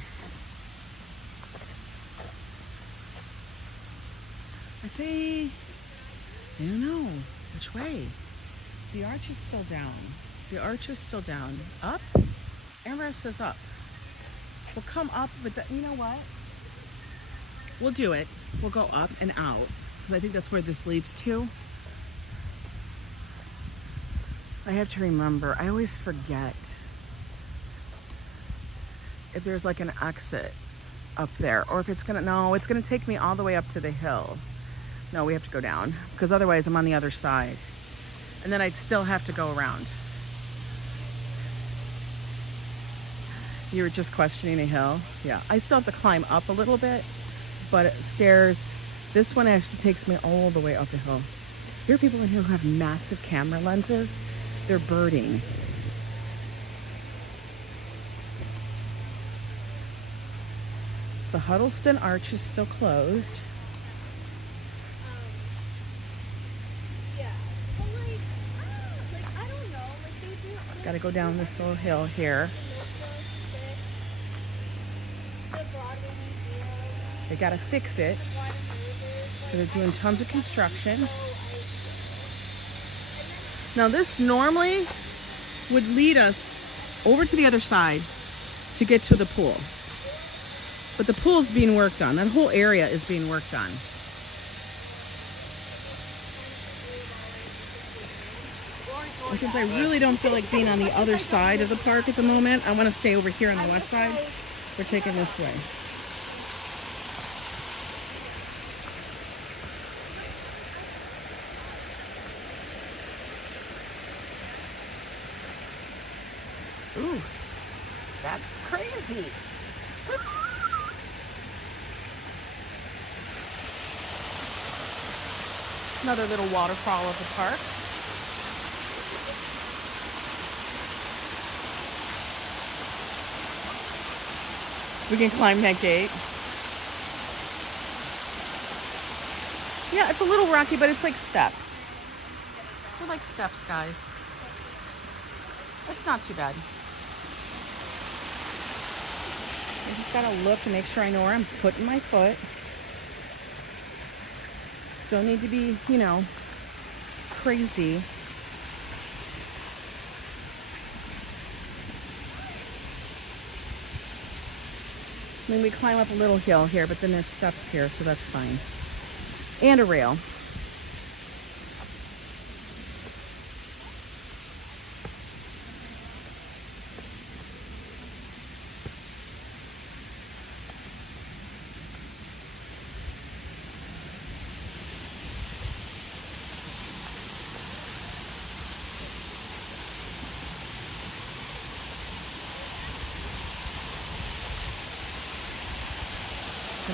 I say, I don't know. Which way? The arch is still down. The arch is still down. Up? Amber says up. We'll come up, but you know what? We'll do it. We'll go up and out. I think that's where this leads to. I have to remember, I always forget if there's like an exit up there, or if it's gonna, no, it's gonna take me all the way up to the hill. No, we have to go down, because otherwise I'm on the other side. And then I'd still have to go around. You were just questioning a hill? Yeah, I still have to climb up a little bit, but stairs, this one actually takes me all the way up the hill. There are people in here who have massive camera lenses. They're birding. The Huddleston Arch is still closed. Yeah. But I don't know. They do. Gotta go down this little hill here. The Broadway Museum. They gotta fix it. So they're doing tons of construction. Now this normally would lead us over to the other side to get to the pool. But the pool's being worked on. That whole area is being worked on. Since I really don't feel like being on the other side of the park at the moment, I want to stay over here on the west side. We're taking this way. Ooh, that's crazy. Another little waterfall of the park. We can climb that gate. Yeah, it's a little rocky, but it's like steps. They're like steps, guys. That's not too bad. I just gotta look and make sure I know where I'm putting my foot. Don't need to be, you know, crazy. I mean, we climb up a little hill here, but then there's steps here, so that's fine. And a rail.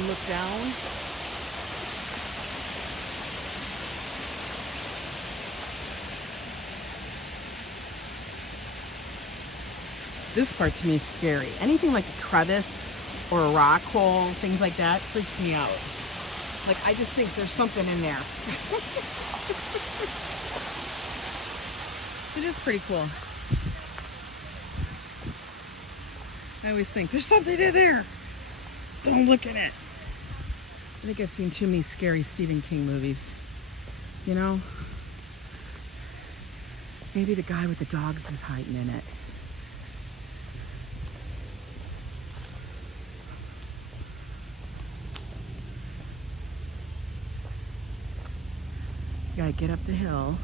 and look down. This part to me is scary. Anything like a crevice or a rock hole, things like that, freaks me out. Like, I just think there's something in there. It is pretty cool. I always think, there's something in there. Don't look in it. I think I've seen too many scary Stephen King movies. You know? Maybe the guy with the dogs is hiding in it. Gotta get up the hill.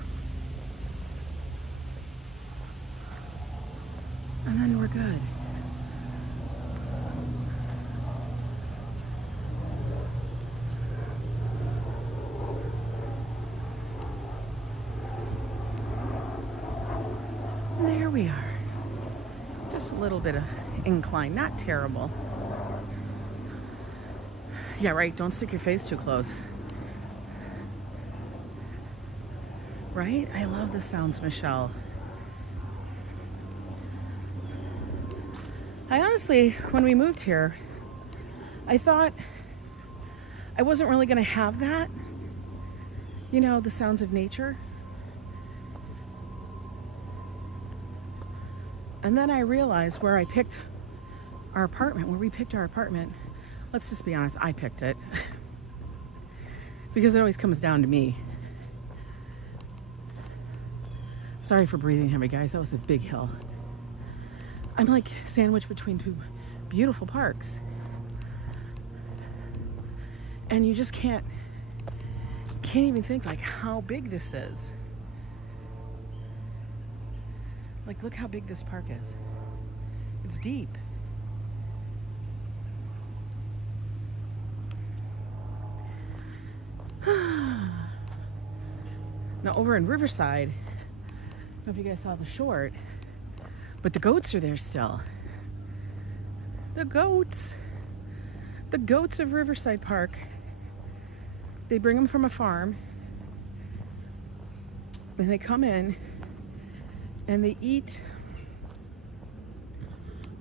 And then we're good. There we are. Just a little bit of incline, not terrible. Yeah, right, don't stick your face too close. Right? I love the sounds, Michele. I honestly, when we moved here, I thought I wasn't really going to have that. You know, the sounds of nature. And then I realized where we picked our apartment, let's just be honest, I picked it. Because it always comes down to me. Sorry for breathing heavy, guys. That was a big hill. I'm like sandwiched between two beautiful parks. And you just can't even think like how big this is. Like, look how big this park is. It's deep. Now over in Riverside, I don't know if you guys saw the short, but the goats are there still. The goats of Riverside Park. They bring them from a farm and they come in and they eat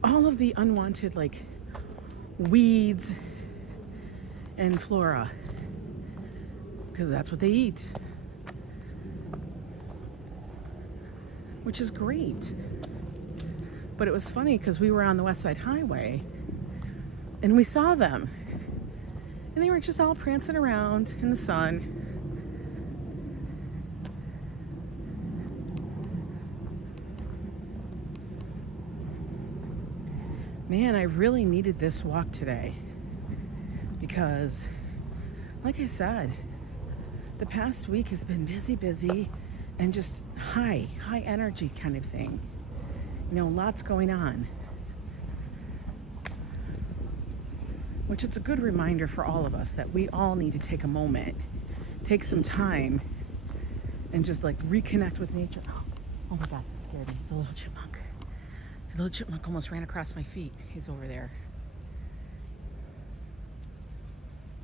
all of the unwanted like weeds and flora, because that's what they eat. Which is great. But it was funny because we were on the West Side Highway and we saw them. And they were just all prancing around in the sun. Man, I really needed this walk today. Because, like I said, the past week has been busy. And just high energy kind of thing. You know, lots going on. Which it's a good reminder for all of us that we all need to take a moment, take some time, and just like reconnect with nature. Oh my God, that scared me. The little chipmunk. The little chipmunk almost ran across my feet. He's over there.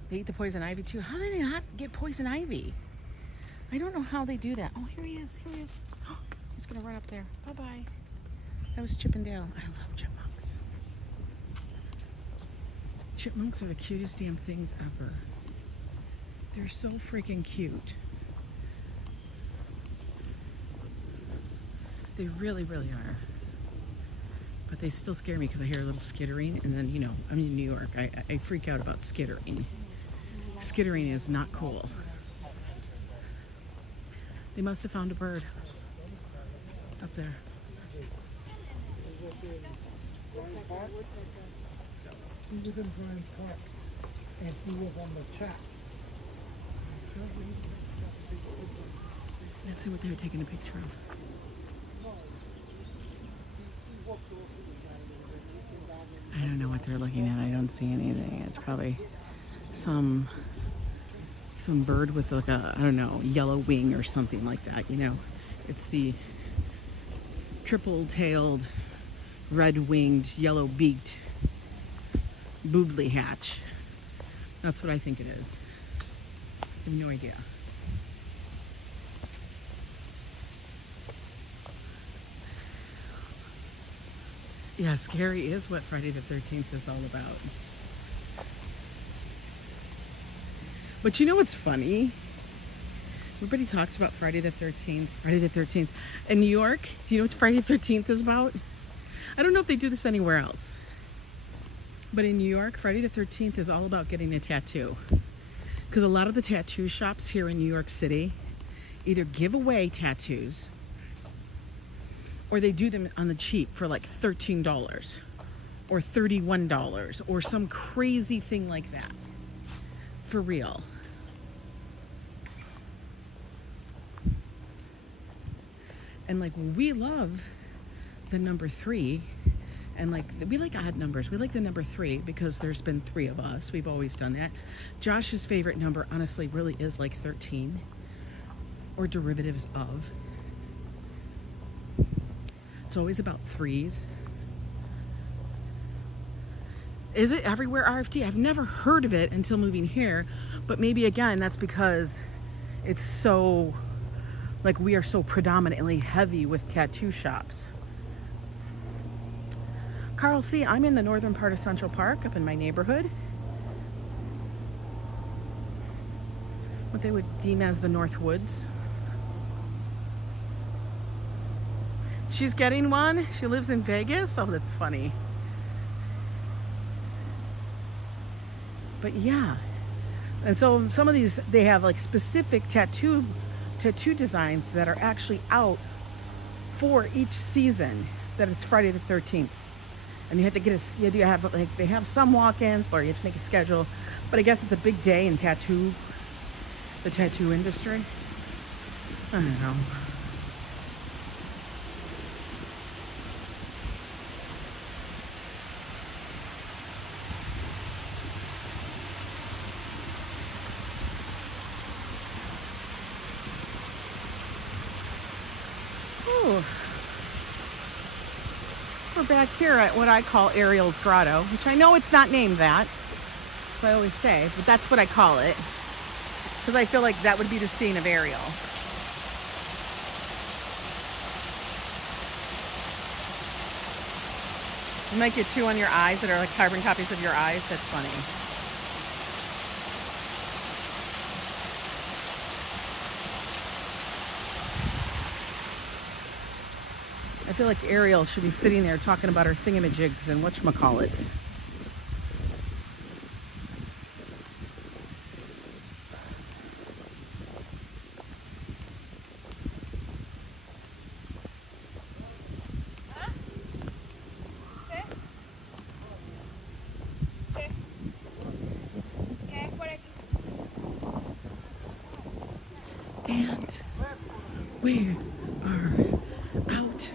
They eat the poison ivy too. How do they not get poison ivy? I don't know how they do that. Oh, here he is. Oh, he's gonna run up there. Bye-bye. That was Chip and Dale. I love chipmunks. Chipmunks are the cutest damn things ever. They're so freaking cute. They really are. But they still scare me because I hear a little skittering, and then, you know, I'm in New York. I freak out about skittering. Skittering is not cool. They must have found a bird up there. He was in Brian Park, and he was on the chat. Let's see what they were taking a picture of. I don't know what they're looking at. I don't see anything. It's probably some bird with like a, I don't know, yellow wing or something like that, you know. It's the triple-tailed, red-winged, yellow-beaked boobly hatch. That's what I think it is. I have no idea. Yeah, scary is what Friday the 13th is all about. But you know what's funny? Everybody talks about Friday the 13th, Friday the 13th. In New York, do you know what Friday the 13th is about? I don't know if they do this anywhere else. But in New York, Friday the 13th is all about getting a tattoo. Because a lot of the tattoo shops here in New York City either give away tattoos or they do them on the cheap for like $13 or $31 or some crazy thing like that. For real. And like we love the number 3, and like we like odd numbers. We like the number 3 because there's been 3 of us. We've always done that. Josh's favorite number honestly really is like 13 or derivatives of. It's always about 3s. Is it everywhere RFD? I've never heard of it until moving here, but maybe again that's because it's so, like, we are so predominantly heavy with tattoo shops. Carl, see, I'm in the northern part of Central Park, up in my neighborhood. What they would deem as the North Woods. She's getting one. She lives in Vegas. Oh, that's funny. But yeah. And so some of these, they have like specific tattoo designs that are actually out for each season, that it's Friday the 13th. And you have to get a, you have like, they have some walk-ins, or you have to make a schedule. But I guess it's a big day in the tattoo industry. I don't know. We're back here at what I call Ariel's Grotto, which I know it's not named that, so I always say, but that's what I call it, because I feel like that would be the scene of Ariel. You might get 2 on your eyes that are like carbon copies of your eyes. That's funny. I feel like Ariel should be sitting there talking about her thingamajigs and whatchamacallits. And we are out.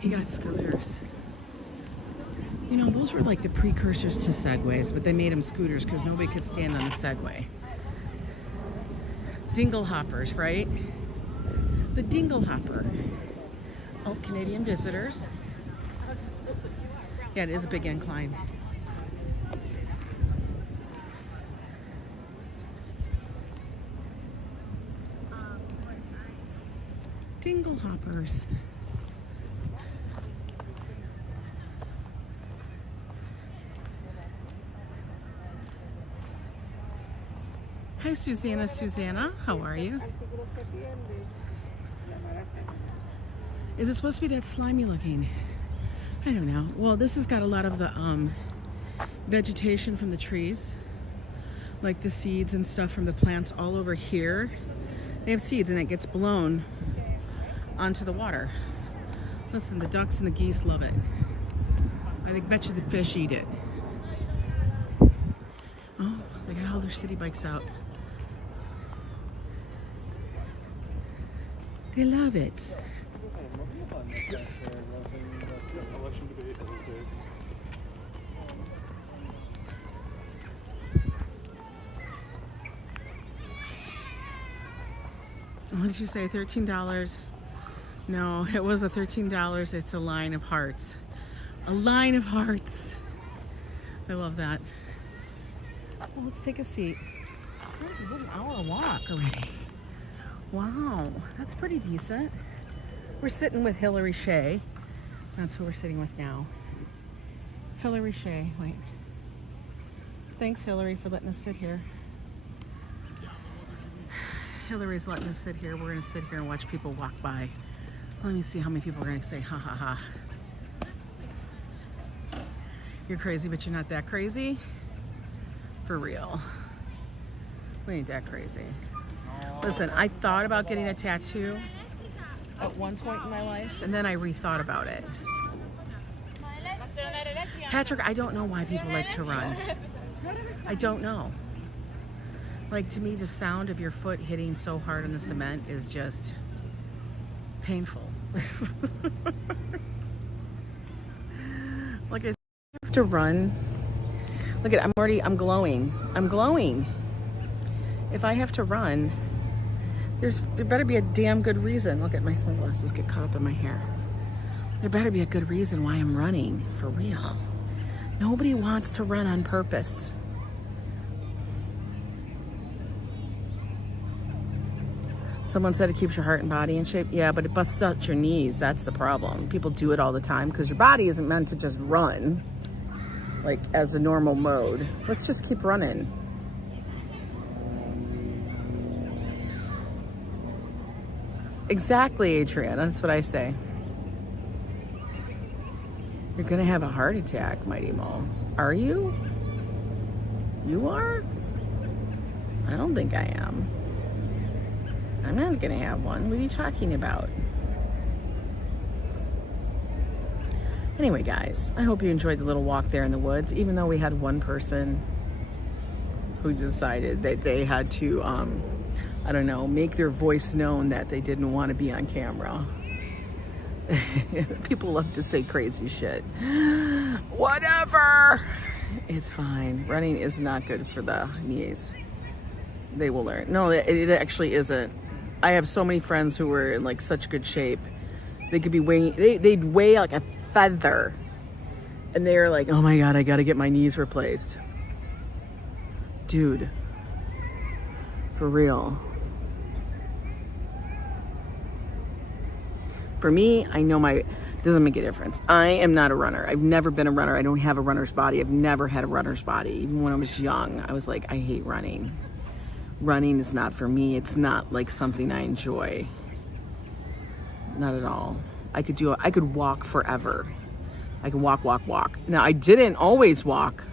He got scooters. You know, those were like the precursors to Segways, but they made them scooters because nobody could stand on a Segway. Dingle hoppers, right? The dingle hopper. Oh, Canadian visitors. Yeah, it is a big incline. Dingle hoppers. Hi, Susanna, how are you? Is it supposed to be that slimy looking? I don't know. Well, this has got a lot of the vegetation from the trees, like the seeds and stuff from the plants all over here. They have seeds and it gets blown onto the water. Listen, the ducks and the geese love it. I bet you the fish eat it. Oh, they got all their city bikes out. They love it. What did you say, $13? No, it was a $13. It's a line of hearts. A line of hearts. I love that. Well, let's take a seat. Guys, we did an hour walk already. Wow, that's pretty decent. We're sitting with Hillary Shea. That's who we're sitting with now. Hillary Shea, wait. Thanks, Hillary, for letting us sit here. Hillary's letting us sit here. We're gonna sit here and watch people walk by. Let me see how many people are gonna say, ha ha ha. You're crazy, but you're not that crazy. For real. We ain't that crazy. Listen, I thought about getting a tattoo at one point in my life, and then I rethought about it. Patrick, I don't know why people like to run. I don't know. Like, to me, the sound of your foot hitting so hard on the cement is just painful. Like, I have to run. Look at, I'm glowing. I'm glowing. If I have to run, there better be a damn good reason. Look at my sunglasses get caught up in my hair. There better be a good reason why I'm running, for real. Nobody wants to run on purpose. Someone said it keeps your heart and body in shape. Yeah, but it busts out your knees. That's the problem. People do it all the time because your body isn't meant to just run like as a normal mode. Let's just keep running. Exactly, Adrian. That's what I say. You're gonna have a heart attack, Mighty Mo. Are you? You are? I don't think I am. I'm not gonna have one. What are you talking about? Anyway, guys, I hope you enjoyed the little walk there in the woods, even though we had one person who decided that they had to, I don't know, make their voice known that they didn't want to be on camera. People love to say crazy shit. Whatever. It's fine. Running is not good for the knees. They will learn. No, it actually isn't. I have so many friends who were in like such good shape. They could be weighing, they'd weigh like a feather. And they're like, oh my God, I gotta get my knees replaced. Dude. For real. For me, I know doesn't make a difference. I am not a runner. I've never been a runner. I don't have a runner's body. I've never had a runner's body. Even when I was young, I was like, I hate running. Running is not for me. It's not like something I enjoy. Not at all. I could walk forever. I can walk. Now, I didn't always walk,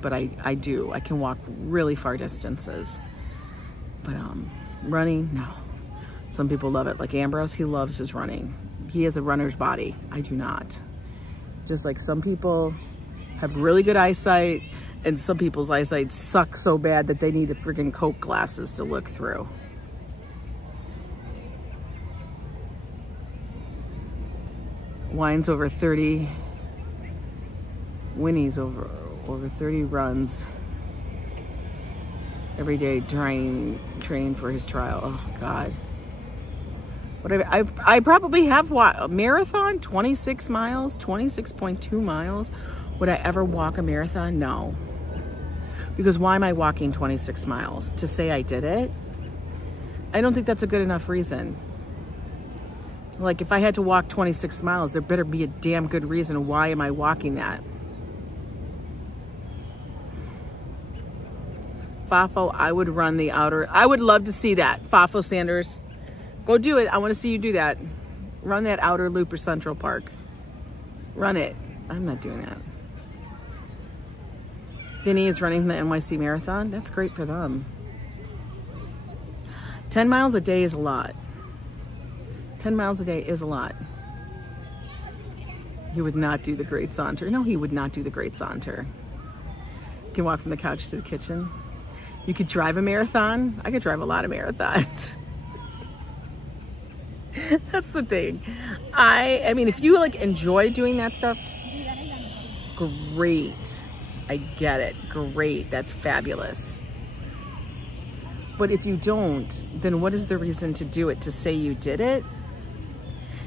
but I do. I can walk really far distances. But running, no. Some people love it. Like Ambrose, he loves his running. He has a runner's body. I do not. Just like some people have really good eyesight, and some people's eyesight sucks so bad that they need the freaking Coke glasses to look through. Wine's over 30. Winnie's over 30 runs every day training for his trial. Oh God. I probably have a marathon, 26 miles, 26.2 miles. Would I ever walk a marathon? No. Because why am I walking 26 miles? To say I did it? I don't think that's a good enough reason. Like, if I had to walk 26 miles, there better be a damn good reason why am I walking that. Fafo, I would run the outer. I would love to see that. Fafo Sanders, go do it. I want to see you do that. Run that outer loop or Central Park. Run it. I'm not doing that. Vinny is running the NYC Marathon. That's great for them. 10 miles a day is a lot. 10 miles a day is a lot. He would not do the great saunter. No, he would not do the great saunter. You can walk from the couch to the kitchen. You could drive a marathon. I could drive a lot of marathons. That's the thing. I mean, if you like enjoy doing that stuff, great. I get it. Great. That's fabulous. But if you don't, then what is the reason to do it? To say you did it?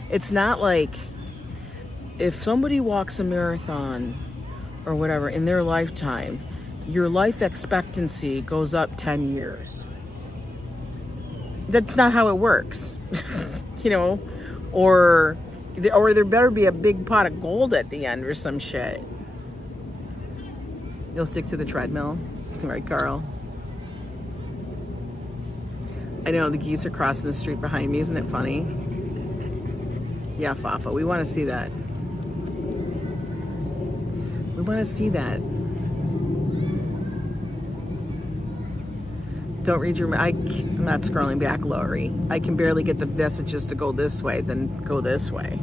It's not like if somebody walks a marathon or whatever in their lifetime, your life expectancy goes up 10 years. That's not how it works. Or there better be a big pot of gold at the end or some shit. You'll stick to the treadmill. Right, Carl? I know the geese are crossing the street behind me. Isn't it funny? Yeah, Fafa, we want to see that. We want to see that. Don't read your... I'm not scrolling back, Lori. I can barely get the messages to go this way, then go this way.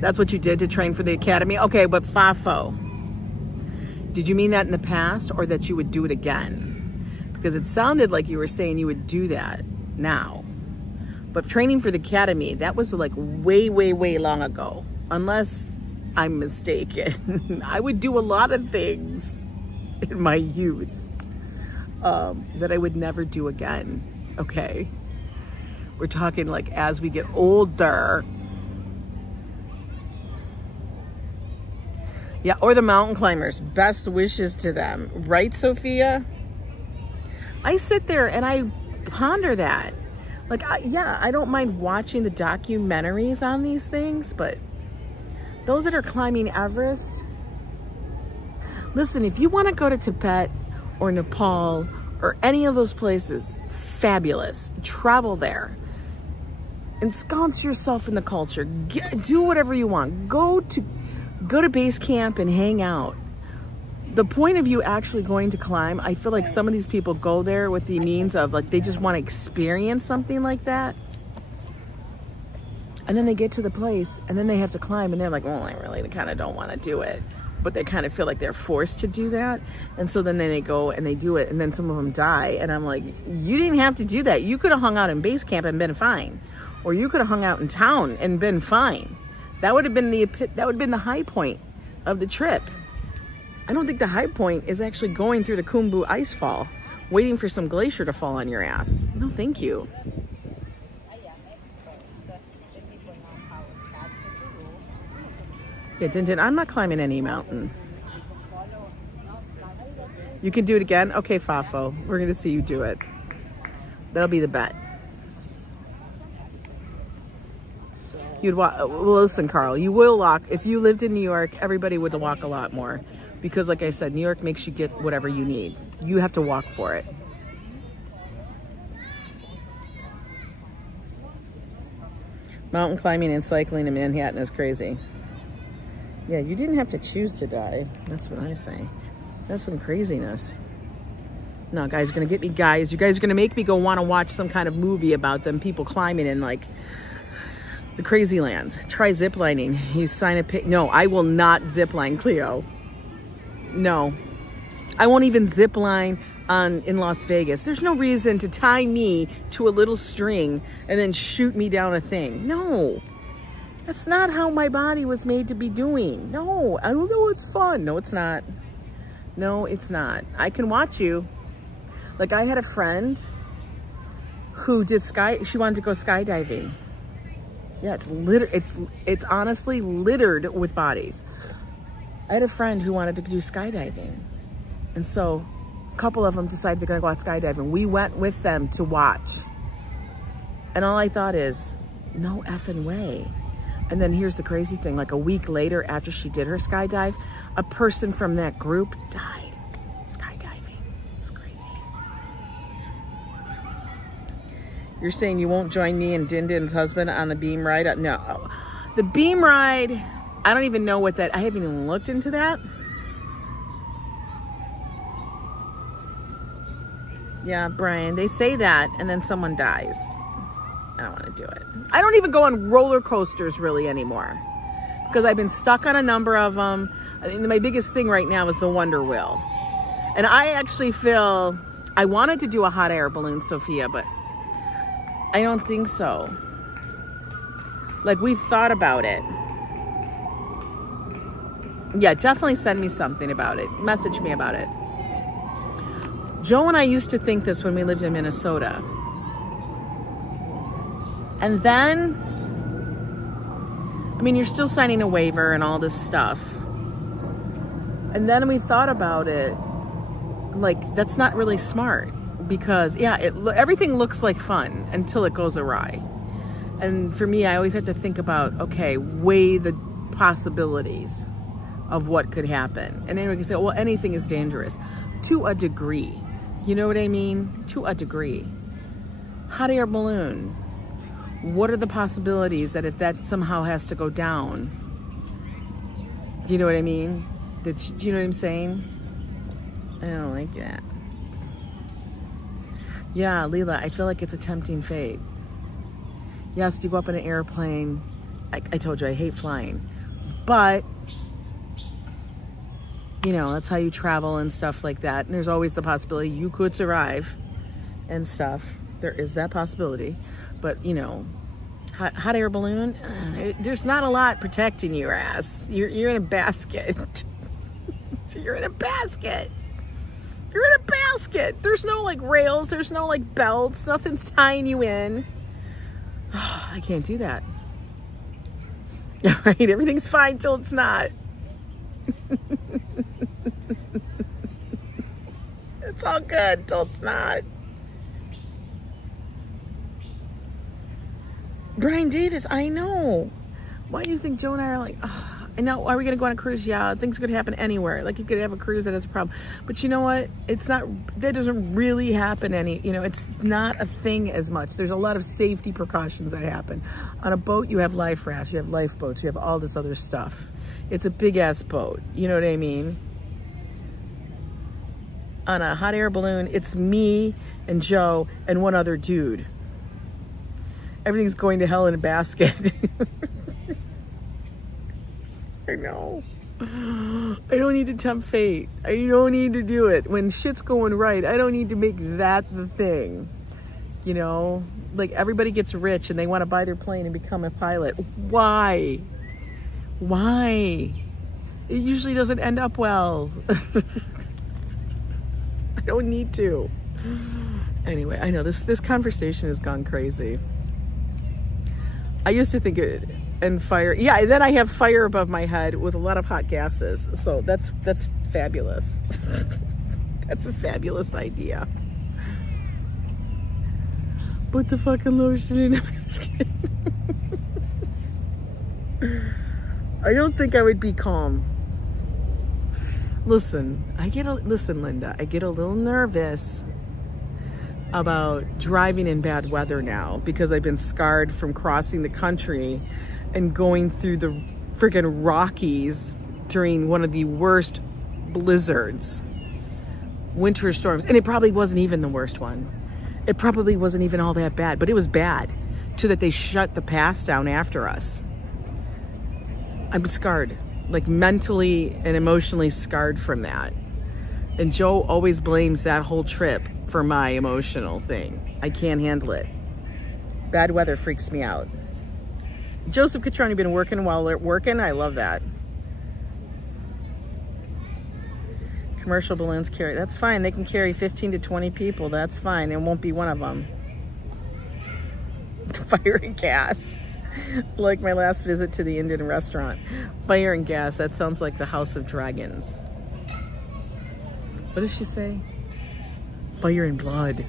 That's what you did to train for the academy? Okay, but Fafo, did you mean that in the past or that you would do it again? Because it sounded like you were saying you would do that now. But training for the academy, that was like way, way, way long ago. Unless I'm mistaken. I would do a lot of things in my youth that I would never do again. Okay? We're talking like as we get older. Yeah, or the mountain climbers. Best wishes to them. Right, Sophia? I sit there and I ponder that. Like, I don't mind watching the documentaries on these things, but those that are climbing Everest, listen, if you want to go to Tibet or Nepal or any of those places, fabulous. Travel there. Ensconce yourself in the culture. Do whatever you want. Go to base camp and hang out. The point of you actually going to climb, I feel like some of these people go there with the means of like they just want to experience something like that. And then they get to the place and then they have to climb and they're like, well, I really kind of don't want to do it. But they kind of feel like they're forced to do that. And so then they go and they do it and then some of them die. And I'm like, you didn't have to do that. You could have hung out in base camp and been fine. Or you could have hung out in town and been fine. That would have been the high point of the trip. I don't think the high point is actually going through the Khumbu ice fall, waiting for some glacier to fall on your ass. No, thank you. Yeah, Tintin, I'm not climbing any mountain. You can do it again? Okay, Fafo, we're going to see you do it. That'll be the bet. You'd walk. Well, listen, Carl, you will walk. If you lived in New York, everybody would walk a lot more. Because like I said, New York makes you get whatever you need. You have to walk for it. Mountain climbing and cycling in Manhattan is crazy. Yeah, you didn't have to choose to die. That's what I say. That's some craziness. No, guys, you're going to get me, guys. You guys are going to make me go want to watch some kind of movie about them people climbing in like the crazy land. Try ziplining. You sign a pic. No, I will not zipline, Cleo. No, I won't even zip line in Las Vegas. There's no reason to tie me to a little string and then shoot me down a thing. No, that's not how my body was made to be doing. No, I don't know. It's fun. No, it's not. No, it's not. I can watch you. Like I had a friend who did she wanted to go skydiving. Yeah, it's honestly littered with bodies. I had a friend who wanted to do skydiving. And so a couple of them decided they're going to go out skydiving. We went with them to watch. And all I thought is, no effing way. And then here's the crazy thing. Like a week later after she did her skydive, a person from that group died skydiving. It was crazy. You're saying you won't join me and Din Din's husband on the beam ride? No. The beam ride... I don't even know what that... I haven't even looked into that. Yeah, Brian, they say that and then someone dies. I don't want to do it. I don't even go on roller coasters really anymore because I've been stuck on a number of them. I think my biggest thing right now is the Wonder Wheel. And I actually feel... I wanted to do a hot air balloon, Sophia, but I don't think so. Like, we've thought about it. Yeah, definitely send me something about it. Message me about it. Joe and I used to think this when we lived in Minnesota. And then I mean, you're still signing a waiver and all this stuff. And then we thought about it, like, that's not really smart because, yeah, everything looks like fun until it goes awry. And for me, I always have to think about, okay, weigh the possibilities of what could happen. And anyone can say, well, anything is dangerous to a degree. You know what I mean? To a degree. Hot air balloon. What are the possibilities that if that somehow has to go down? Do you know what I mean? Do you know what I'm saying? I don't like that. Yeah, Lila, I feel like it's a tempting fate. Yes, you go up in an airplane. I told you I hate flying. But, you know, that's how you travel and stuff like that. And there's always the possibility you could survive and stuff. There is that possibility. But, you know, hot air balloon, there's not a lot protecting your ass. You're in a basket. You're in a basket. You're in a basket. There's no like rails. There's no like belts. Nothing's tying you in. Oh, I can't do that. Yeah, right. Everything's fine till it's not. It's all good till it's not. Brian Davis, I know. Why do you think Joe and I are like, oh, I know, are we going to go on a cruise? Yeah, things could happen anywhere. Like you could have a cruise that has a problem. But you know what? It's not, that doesn't really happen it's not a thing as much. There's a lot of safety precautions that happen. On a boat, you have life rafts, you have lifeboats, you have all this other stuff. It's a big ass boat. You know what I mean? On a hot air balloon, it's me and Joe and one other dude. Everything's going to hell in a basket. I know. I don't need to tempt fate. I don't need to do it. When shit's going right, I don't need to make that the thing. You know? Like everybody gets rich and they want to buy their plane and become a pilot. Why? Why? It usually doesn't end up well. I don't need to. Anyway, I know this conversation has gone crazy. I used to think it and fire. Yeah, then I have fire above my head with a lot of hot gases. So that's fabulous. That's a fabulous idea. Put the fucking lotion in the basket. I don't think I would be calm. Listen, Linda, I get a little nervous about driving in bad weather now because I've been scarred from crossing the country and going through the friggin' Rockies during one of the worst blizzards, winter storms. And it probably wasn't even the worst one. It probably wasn't even all that bad, but it was bad to that they shut the pass down after us. I'm scarred, like mentally and emotionally scarred from that. And Joe always blames that whole trip for my emotional thing. I can't handle it. Bad weather freaks me out. Joseph Catroni been working while they're working. I love that. Commercial balloons carry. That's fine. They can carry 15 to 20 people. That's fine. It won't be one of them. Fire and gas. Like my last visit to the Indian restaurant. Fire and gas. That sounds like the House of Dragons. What does she say? Fire and blood.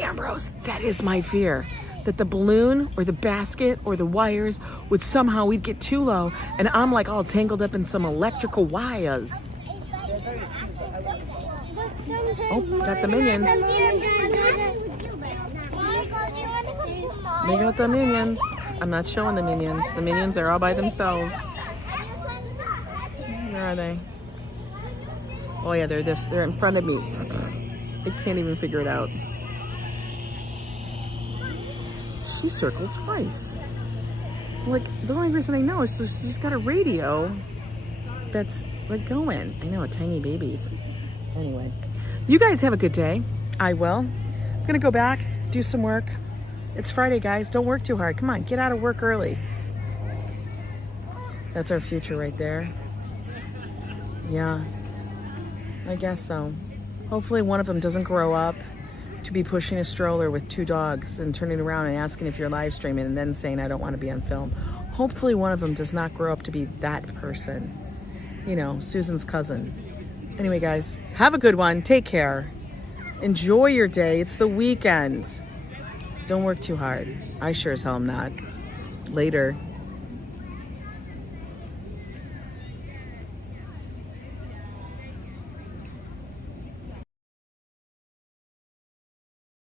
Ambrose, that is my fear. That the balloon or the basket or the wires would somehow, we'd get too low and I'm like all tangled up in some electrical wires. Oh, got the minions. They got the minions. I'm not showing the minions. The minions are all by themselves. Where are they? Oh yeah, they're in front of me. I can't even figure it out. She circled twice. Like, the only reason I know is she's got a radio that's like going. I know, tiny babies. Anyway, you guys have a good day. I will. I'm gonna go back, do some work. It's Friday, guys. Don't work too hard. Come on, get out of work early. That's our future right there. Yeah, I guess so. Hopefully one of them doesn't grow up to to be pushing a stroller with 2 dogs and turning around and asking if you're live streaming and then saying, I don't want to be on film. Hopefully one of them does not grow up to be that person. You know, Susan's cousin. Anyway, guys, have a good one. Take care. Enjoy your day. It's the weekend. Don't work too hard. I sure as hell am not. Later.